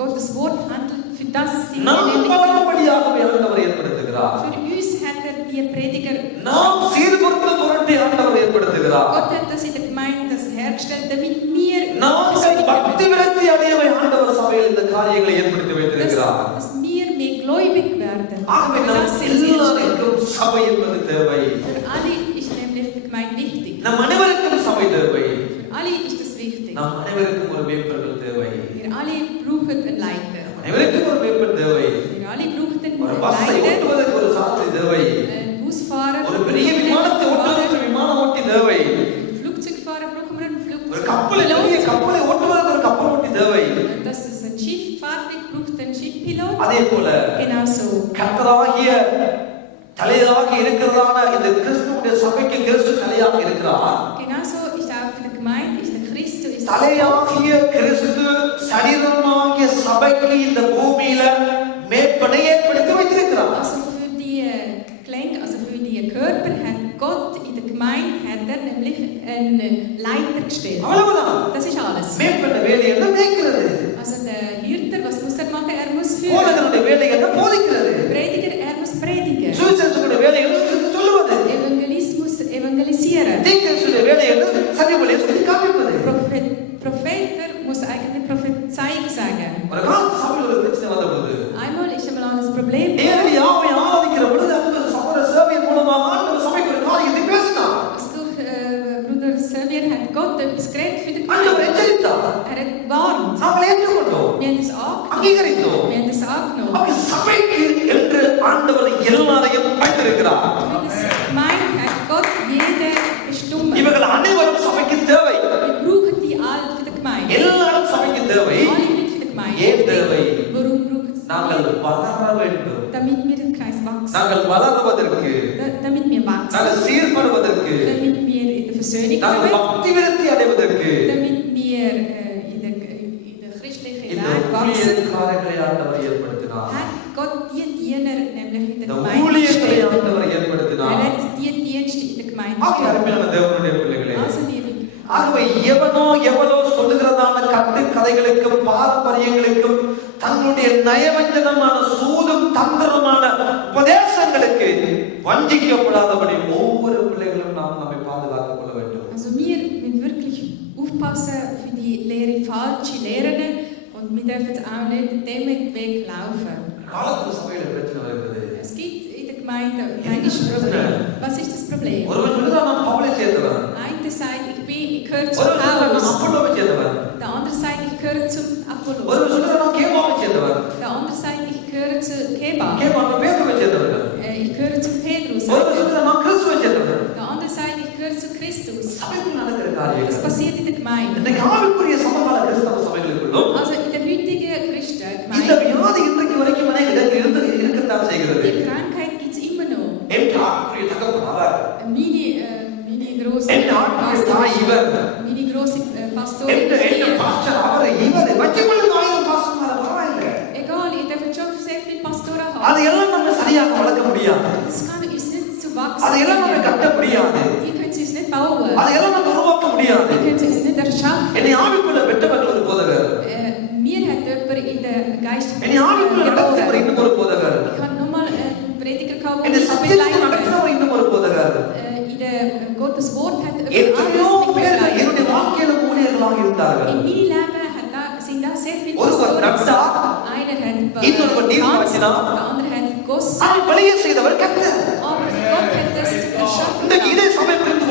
Gottes Wort handeln, für das sind wir நாம் nämlich. வளரும்படியாகவே ஆண்டவர் ஏற்படுத்துகிறார். Für uns hat die Prediger. நாம் சீர்பொருந்தும் பொருட்டை ஆண்டவர் ஏற்படுத்துகிறார். Gott hat das in der Gemeinde das hergestellt, damit wir நாங்கள் பக்தி விருத்தி அடையவே ஆண்டவர் சபையில் இந்த காரியங்களை ஏற்படுத்தி வைத்திருக்கிறார். dass wir mehr gläubig werden. ஆகவே Das நாம் sind wir. எல்லாருக்கும் சபை என்பது தேவை. Für alle ist nämlich die Gemeinde wichtig. நம் அனைவருக்கும் சபை தேவை. Für alle ist das wichtig. நாம் அனைவருக்கும் ஒரு மேய்ப்பர்கள் தேவை. Wir alle brauchen einen Leiter. அனைவருக்கும் ஒரு மேய்ப்பன் தேவை. Wir alle brauchen ஒரு einen பஸ்ஸை Leiter. ஓட்டுவதற்கு ஒரு சாரதி தேவை. Einen Busfahrer. ஒரு பெரிய விமானத்தை ஓட்டுவதற்கு ஒரு விமான ஓட்டி தேவை. Einen Flugzeugfahrer brauchen wir einen ஒரு கப்பலை பெரிய Flugzeugpilot. கப்பலை ஓட்டுவதற்கு ஒரு கப்பல் ஓட்டி தேவை. Das ist ein Schifffahrzeug, braucht einen Schiffpilot. அதே போல Genauso. கர்த்தராகிய தலையாக இருக்கிறதான இந்த கிறிஸ்துவுடைய சபைக்கு கிறிஸ்து தலையாக இருக்கிறார். Genauso ist auch für die Gemeinde, ist der Christus, ist das தலையாகிய கிறிஸ்து சரீரமாகிய சபைக்கு இந்த பூமியில மேற்பனை ஏற்படுத்தி வைத்திருக்கிறார். Also für die Gelenke, also für die Körper hat Gott in der Gemeinde hat er nämlich einen Leiter gestellt. அவ்வளவுதான். Das ist alles. மேற்பட்ட வேலை என்ன மேய்க்கிறது, Also der Hirter, was muss er machen? Er muss führen. போதகருடைய வேலை என்ன போதிக்கிறது, Der Prediger, er muss predigen. சுவிசேஷத்துடைய வேலை என்ன சொல்லுவது, Evangelismus evangelisieren. தீர்க்கதரிசியுடைய வேலை என்ன சத்தியவழியை சொல்லி காண்பிப்பது. Propheter muss eigentlich Prophezeiung sagen. ஒரு காலத்து சபையில் ஒரு பிரச்சனை வந்த பொழுது Einmal ist einmal ein Problem. நேரடியாக ஆராதிக்கிற பொழுது அந்த சகோதர சேவையின் மூலமாக ஆண்டவர் சபைக்கு ஒரு காரியத்தை பேசினார். Also durch Bruder Xavier hat Gott etwas geredet für die ஆண்டவர் Gemeinde. எச்சரித்தார். Er hat gewarnt. நாங்கள் ஏற்றுக்கொண்டோம், Wir haben das angenommen. அங்கீகரித்தோம். Wir haben das angenommen. அப்படி சபைக்கு என்று ஆண்டவர் எல்லாரையும் வைத்திருக்கிறார். Für das Gemeinde hat Gott jede bestimmt. இவர்கள் அனைவரும் சபைக்கு தேவை. Wir brauchen die alle für die Gemeinde. எல்லாரும் சபைக்கு தேவை. Alle mit für die Gemeinde. ஏன் தேவை? Warum brauchen sie? நாங்கள் வளர வேண்டும். Damit wir im Kreis wachsen. நாங்கள் வளருவதற்கு, Damit wir wachsen. நாங்கள் சீர்படுவதற்கு, Damit wir in der Versöhnung நாங்கள் kommen. பக்தி விருத்தி அடைவதற்கு Damit wir in der christlichen இந்த Lage wachsen. ஊழியக்காரர்களை ஆண்டவர் ஏற்படுத்தினார். Hat Gott die Diener nämlich in der இந்த Gemeinde ஊழியர்களை gestellt. ஆண்டவர் Er ஏற்படுத்தினார். hat die Dienste in der Gemeinde ஆகிய gestellt. அருமையான தேவனுடைய பிள்ளைகளே, Also liebe ஆகவே எவனோ எவளோ சொல்லுகிறதான கட்டு கதைகளுக்கும் பாரம்பரியங்களுக்கும் தங்களுடைய நயவஞ்சனமான சூதும் தந்திரமான உபதேசங்களுக்கு வஞ்சிக்கப்படாதபடி ஒவ்வொரு பிள்ளைகளும் நாம் நம்மை பாதுகாத்துக் கொள்ள வேண்டும். Also wir müssen wirklich aufpassen für die Lehre, falsche Lehren und wir dürfen auch nicht dem Weg laufen. காலத்துல சபையில பிரச்சனை வருகிறது. Es gibt in der Gemeinde ein Problem. Was ist das Problem? ஒருவன் சொல்லுறான் நான் பவுலை சேர்ந்தவன், Einer sagt, ich gehöre zu ஒருவன் சொல்லுறான் நான் Paulus. அப்பல்லோவை சேர்ந்தவன், Der andere sagt, ich gehöre zum Apollos. ஒருவன் சொல்லுறான் நான் கேபாவை சேர்ந்தவன், Der andere sagt, ich gehöre zu Keba. கேபாவை பேதுருவை சேர்ந்தவர்கள், Ich gehöre zu Petrus. ஒருவன் சொல்லுறான் நான் கிறிஸ்துவை சேர்ந்தவன். Der andere sagt, ich gehöre zu Christus. சபைக்குள் நடக்கிற Das காரியங்கள் passiert in der Gemeinde. இன்றைக்கு ஆவிக்குரிய சமகால கிறிஸ்தவ சபைகளுக்குள்ளும் Also in der heutigen Christengemeinde, இந்த வியாதி இன்றைக்கு வரைக்கும் அநேக இடத்தில் இருக்கத்தான் செய்கிறது. die Krankheit gibt es immer noch. என் ஆவிக்குரிய தகப்பன் அவர், Meine große என் ஆவிக்குரிய தாய் இவர், meine große Pastorin என் ist die. பாஸ்டர் அவர், இவர் வச்சுக்கொள்ளுங்க 1000 பாஸ்டர் பரவாயில்லை. Egal, ich darf schon sehr viel Pastoren haben. அது எல்லாம் நம்ம சரியாக வளர்க்க முடியாது. Das kann uns nicht zu அது wachsen. எல்லாம் நம்ம கட்ட முடியாது. Die können sie uns nicht bauen. அது எல்லாம் நம்ம உருவாக்க முடியாது. Die können sie uns nicht erschaffen. என்னை ஆவிக்குள்ள பெற்றவர்கள் ஒரு போதகர், Mir hat jemand in der Geist என்னை ஆவிக்குள்ள நடத்துகிறவர் இன்னும் ஒரு போதகர், Ich habe nochmal einen Prediger gehabt, என்னை der mich சத்தியத்தை begleitet. நடத்துகிறவர் இன்னும் ஒரு போதகர். In der Gottes Wort hat எத்தனையோ alles பேர் begleitet. என்னுடைய வாழ்க்கையில ஊழியர்களாக இருந்தார்கள். In meinem Leben sind da sehr viele ஒருவர் Pastoren. நட்டா, Einer hat இன்னொருவர் நீர் getanzt, பாய்ச்சினார். der andere hat gegossen. ஆனால் வெளியே செய்தவர் கர்த்தர். Aber Gott hat das erschaffen. இன்றைக்கு இதே சபை புரிந்து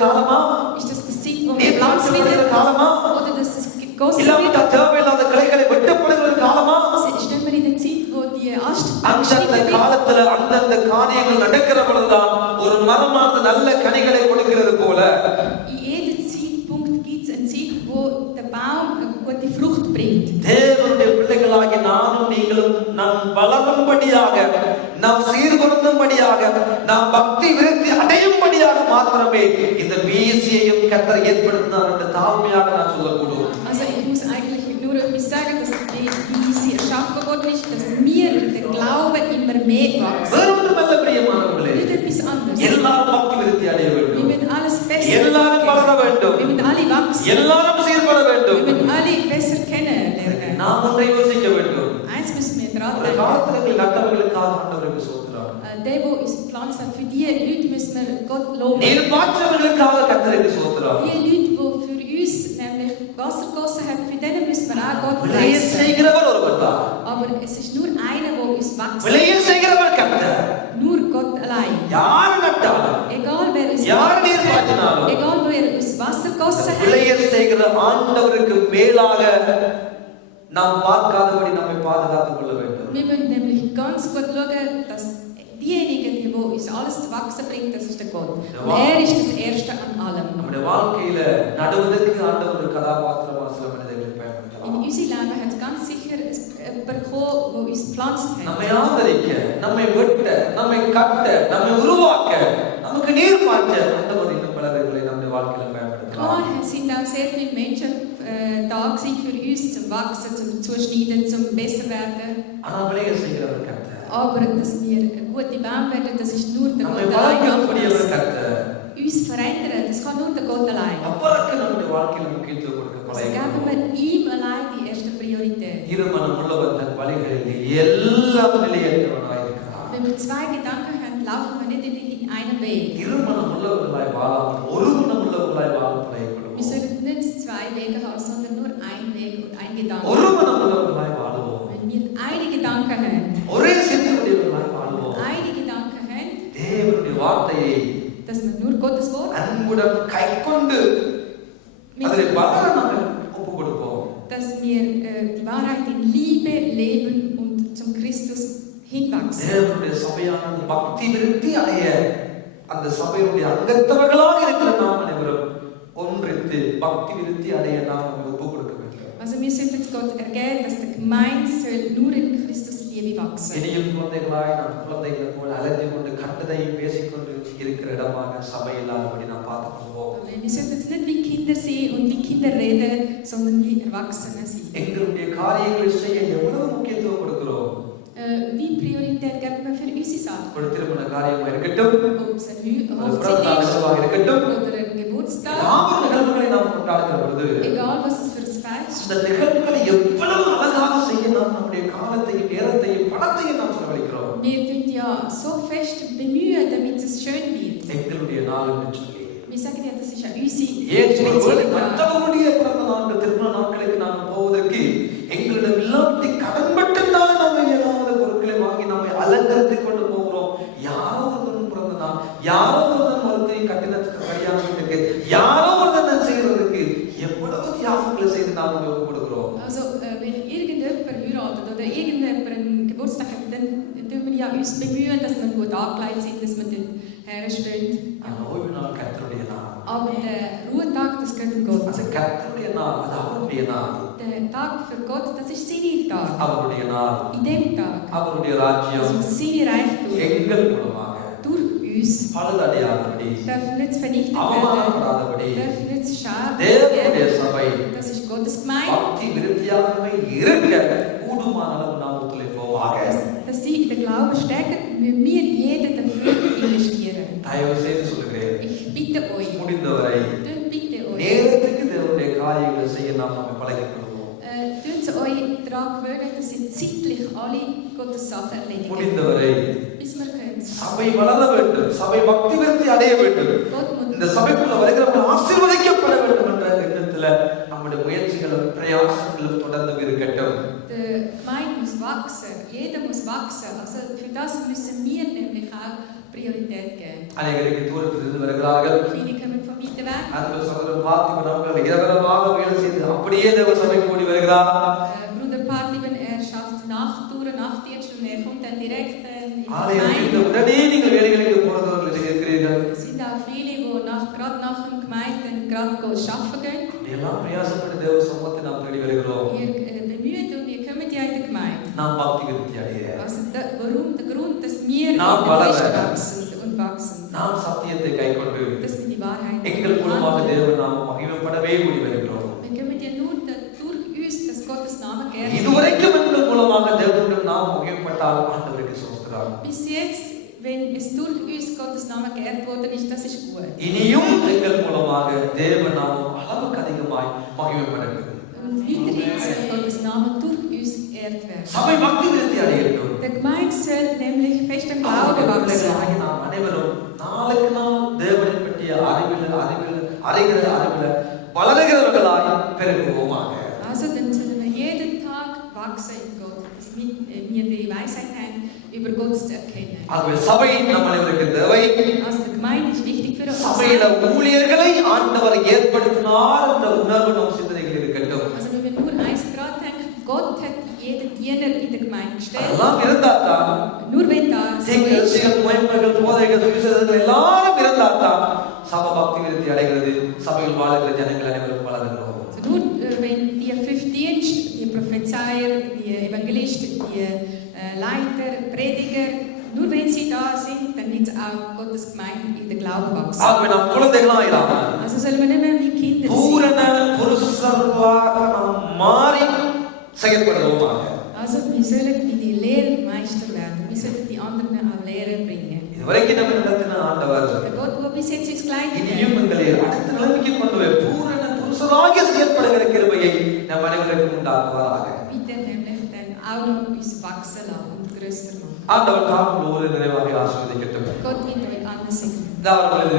காலமா? Ist das die Zeit, wo wir நீர் Platz பாய்ச்சப்படுகிற finden? காலமா? Oder dass es gegossen இல்லாவிட்டா wird? தேவையில்லாத கிளைகளை வெட்டப்படுகிற காலமா? Stehen wir in der Zeit, wo die அந்தந்த Anstiege காலத்துல அந்தந்த காரியங்கள் நடக்கிற பொழுதுதான் ஒரு மரமானது நல்ல கனிகளை கொடுக்கிறது போல In jedem Zeitpunkt gibt es eine Zeit, wo der Baum eine gute Frucht bringt. தேவனுடைய பிள்ளைகளாகிய நானும் நீங்களும் நாம் வளரும்படியாக, நாம் சீர்பொருந்தும்படியாக, நாம் பக்தி விருத்தி அடையும்படியாக மாத்திரமே இந்த பிசியையும் கர்த்தர் ஏற்படுத்தினார் என்று தாழ்மையாக நான் சொல்லக்கூடும். Also ich muss eigentlich nur etwas sagen, dass wie sie erschaffen worden ist, dass wir der Glaube immer mehr wachsen. வேறொன்றுமல்ல பிரியமானவர்களே, Nicht etwas anderes. எல்லாரும் பக்தி விருத்தி அடைய Wir வேண்டும், müssen alles besser எல்லாரும் வளர வேண்டும், Wir müssen alle wachsen. எல்லாரும் சீர்பட Wir வேண்டும். müssen alle besser kennenlernen. நாம் ஒன்றை யோசிக்க வேண்டும். Eins müssen wir dran ஒரு denken. காலத்தில் நட்டவர்களுக்காக ஆண்டவருக்கு சோத்திரம். Der, wo uns gepflanzt hat, für die Leute müssen wir Gott loben. நீர் பாய்ச்சவர்களுக்காக கர்த்தருக்கு சோத்திரம். Die Leute, die für uns nämlich Wasser gegossen haben, für denen müssen wir auch Gott விளைய preisen. செய்கிறவர் ஒருவர் தான். Aber es ist nur einer, der uns wächst. விளைய செய்கிறவர் கர்த்தர். Nur Gott allein. யார் நட்டாலும், Egal wer uns யார் நீர் பாய்ச்சினாலும், egal wer uns Wasser gegossen hat, விளைய செய்கிற ஆண்டவருக்கு மேலாக நாம் பார்க்காதபடி நம்மை பாதுகாத்துக் கொள்ள வேண்டும். wir müssen nämlich ganz gut schauen, dass diejenigen, die uns alles zu wachsen bringt, das ist der Gott. Und er ist das Erste an allem. நம்முடைய வாழ்க்கையில நடுவதற்கு ஆண்டவர் ஒரு கதாபாத்திரமா சில மனிதர்களை பயன்படுத்தலாம். In unserem Leben hat es ganz sicher jemand gekommen, der uns gepflanzt hat. நம்மை ஆதரிக்க, நம்மை வெட்ட, நம்மை கட்ட, நம்மை உருவாக்க, நமக்கு நீர் பாய்ச்ச ஆண்டவர் இன்னும் பலர்களை நம்முடைய வாழ்க்கையில பயன்படுத்தலாம். Klar, es sind auch sehr viele Menschen da gewesen für uns zum Wachsen, zum Zuschneiden, zum besser werden. ஆனால் விளைய செய்கிறவர் கர்த்தர். Aber dass wir gute Baum werden, das ist nur der நம்மை Gott allein. வளர்க்கக்கூடியவர் கர்த்தர். Uns verändern, das kann nur der Gott allein. அவருக்கு நம்முடைய வாழ்க்கையில முக்கியத்துவம் கொடுக்க Also geben wir ihm allein die erste Priorität. இருமனம் உள்ளவர் தன் வழிகளில் எல்லாம் நிலையற்றவனாய் இருக்கிறார். Wenn wir zwei Gedanken haben, laufen wir nicht in einem Weg. இருமனம் உள்ளவர்களாய் வாழாமல் ஒரு மனம் உள்ளவர்களாய் வாழ பழகிக்கொள்வோம். Wir sollten nicht zwei Wege haben, sondern nur einen Weg und einen Gedanken. ஒரு மனம் உள்ளவர்களாய் வாழுவோம். Wenn wir eine Gedanke haben, ஒரே சிந்தையுடையவர்களாய் வாழுவோம். eine Gedanke haben, தேவனுடைய வார்த்தையை dass wir nur Gottes Wort, அன்புடன் கைக்கொண்டு அதை வளர நாம் ஒப்பு கொடுப்போம். dass wir die Wahrheit in Liebe leben und zum Christus hinwachsen. தேவனுடைய சபையானது பக்தி விருத்தி அடைய அந்த சபையுடைய அங்கத்தவர்களாக இருக்கிற நாம் அனைவரும் ஒன்றித்து பக்தி விருத்தி அடைய நாம் ஒப்பு கொடுக்க வேண்டும். Also wir sollten Gott ergeben, dass der Gemeinde soll nur in Christus Liebe wachsen. இனியும் குழந்தைகளாய் நாம் குழந்தைகளை போல அலைந்து கொண்டு கண்டதையும் பேசிக்கொண்டு இருக்கிற இடமாக சபை இல்லாதபடி நாம் பார்த்துக் கொள்வோம். Wir sollten jetzt nicht wie Kinder sehen und wie Kinder reden, sondern wie Erwachsene sein. எங்களுடைய காரியங்களை செய்ய எவ்வளவு முக்கியத்துவம் கொடுக்கிறோம். Wie Priorität geben wir für unsere Sachen? ஒரு திருமண காரியமாக இருக்கட்டும், Ob es eine Hochzeit பிறந்த ist நாளாக இருக்கட்டும், oder ein Geburtstag, எல்லா நிகழ்வுகளை நாம் கொண்டாடுகிற பொழுது egal was es für ein Fest அந்த நிகழ்வுகளை எவ்வளவு அழகாக செய்ய நாம் நம்முடைய காலத்தையும் நேரத்தையும் பணத்தையும் நாம் செலவழிக்கிறோம். wir tun ja so fest bemühen, damit es schön wird. எங்களுடைய நாள் என்று சொல்லி Wir sagen ja, das ist ja unsere ஏன் ஒருவேளை spezielle Tag. மற்றவருடைய பிறந்த நாட்கள் திருமண நாட்களுக்கு நாம் போவதற்கு எங்களிடம் இல்லாட்டி கடன்பட்டுதான் நம்ம ஏதாவது பொருட்களை வாங்கி நம்மை அலங்கரித்துக் கொண்டு போகிறோம். யாரோ ஒருவன் பிறந்த நாள், யாரோ ஒருவன் மருத்துவ கட்டினத்துக்கு கல்யாணத்துக்கு, யாரோ ஒருவன் செய்யறதுக்கு எவ்வளவு தியாகங்களை செய்து நாம் கொடுக்கிறோம். Also, wenn irgendjemand heiratet oder irgendjemand einen Geburtstag hat, dann tun wir ja uns bemühen, dass wir gut angekleidet sind, dass wir dort herstehen. அந்த ஓய்வு நாள் கர்த்தருடைய நாள். Aber der Ruhetag, das gehört um Gott. அந்த கர்த்தருடைய நாள், அது அவருடைய நாள். Der Tag für Gott, das ist sein Tag. அவருடைய நாள், In dem Tag, அவருடைய das ராஜ்யம் ist sein Reichtum. எங்கள் மூலமாக Durch uns பழுதடையாதபடி, darf nicht vernichtet werden, அவமானப்படாதபடி darf nicht schaden தேவனுடைய werden. சபை Das ist Gottes Gemeinde. பக்தி விருத்தியாகவே இருக்க கூடுமான அளவு நாம் ஒத்துழைப்போமாக. Dass sie den Glauben stärken, müssen wir jeden dafür investieren. தயவு செய்து சொல்லுகிறேன், Ich bitte euch, முடிந்தவரை tut bitte euch, நேரத்துக்கு தேவனுடைய காரியங்களை செய்ய நாம் நம்மை பழகிக் கொள்வோம். tut euch daran gewöhnen, dass ihr zeitlich alle Gottes Sachen erledigen. முடிந்தவரை Bis wir können. சபை வளர வேண்டும், சபை பக்தி விருத்தி அடைய வேண்டும், Gott muss இந்த சபைக்குள்ள வருகிறவர்கள் ஆசீர்வதிக்கப்பட வேண்டும் என்ற எண்ணத்துல நம்முடைய முயற்சிகளும் பிரயாசங்களும் தொடர்ந்து இருக்கட்டும். Die Gemeinde muss wachsen, jeder muss wachsen. Also für das müssen wir nämlich auch Priorität geben. அநேகருக்கு தூரத்திலிருந்து வருகிறார்கள். Viele kommen von weit weg. அந்த சகோதரர் பார்த்திபன் அவர்கள் இரவரமாக வேலை செய்து அப்படியே தேவ சபைக்கு ஓடி வருகிறார். Bruder Partiben, schafft Nachttouren, Nachtdienst und kommt dann direkt in die ஆலயத்திற்கு உடனே நீங்கள் வேலைகளுக்கு போறவர்கள் இருக்கிறீர்கள். Es sind auch viele, die gerade nach dem Gemeinden gerade arbeiten gehen. எல்லாம் பிரயாசப்பட்டு தேவ சமூகத்தை நாம் தேடி வருகிறோம். Ihr bemüht und ihr kommt ja in die Gemeinde. நாம் பக்தி விருத்தி அடைய, Also der Grund, dass wir நாம் வளர, wachsen, நாம் சத்தியத்தை கைக்கொண்டு dass wir die Wahrheit எங்கள் மூலமாக தேவ நாமம் மகிமைப்படவே கூடி வருகிறோம். Wir können ja nur durch uns, dass Gottes Name geehrt wird. இதுவரைக்கும் எங்கள் மூலமாக தேவனுடைய நாமம் மகிமைப்பட்டால் ஆண்டவருக்கு ஸ்தோத்திரம். Bis jetzt, wenn es durch uns Gottes Name geehrt worden ist, das ist gut. இனியும் எங்கள் மூலமாக தேவ நாமம் அளவுக்கு அதிகமாய் மகிமைப்பட வேண்டும். Und weiterhin soll Gottes Name durch uns geehrt werden. சபை பக்தி விருத்தி அடையட்டும். Der Gemeinde soll nämlich fest am Glauben wachsen. நாம் அனைவரும் நாளுக்கு நாள் தேவனை பற்றிய அறிகிற அறிவில் வளருகிறவர்களாய் பெருகுவோமாக. Also dann sollen wir jeden Tag wachsen in Gott, dass wir die Weisheit haben, über Gott zu erkennen. ஆகவே சபை நம் அனைவருக்கு தேவை. Also die Gemeinde ist wichtig für uns. சபையில ஊழியர்களை ஆண்டவர் ஏற்படுத்தினார் என்ற உணர்வு நம் சிந்தனையில் இருக்கட்டும். Also wenn wir nur eins gerade denken, Gott hat jeden Diener in der Gemeinde gestellt. அதெல்லாம் இருந்தாதான் Nur wenn da so ist, முயற்சிகள் போதைகள் சுவிசேஷங்கள் எல்லாரும் இருந்தாதான் சபை பக்தி விருத்தி அடைகிறது. சபையில் வாழுகிற ஜனங்கள் அனைவரும் வளர்கிறோம். also nur wenn die 5 Dienste, die Prophezeier, die Evangelisten, die Leiter, Prediger, nur wenn sie da sind, dann wird auch Gottes Gemeinde in der Glauben wachsen. ஆகவே நாம் குழந்தைகளாய் இராமல் Also sollen wir nicht mehr wie Kinder பூரண sein. புருஷர்களாக நாம் மாறி செயல்படுவோமாக. Also wir sollen wie die Lehrmeister werden. Wir sollen die anderen auch Lehrer bringen. இதுவரைக்கும் நம்ம நடத்தின ஆண்டவர் Der Gott, der bis jetzt uns geleitet இனியும் hat, எங்களை அடுத்த நிலைமைக்கு கொண்டு போய் பூரண புருஷராக செயல்படுகிற கிருபையை நம் அனைவருக்கும் உண்டாக்குவாராக. bitte nämlich dann auch noch uns wachsen lassen und größer machen. ஆண்டவர் தாம் ஒரு நிறைவாக ஆசீர்வதிக்கட்டும். Gott wird euch alles segnen. இந்த அவர்களது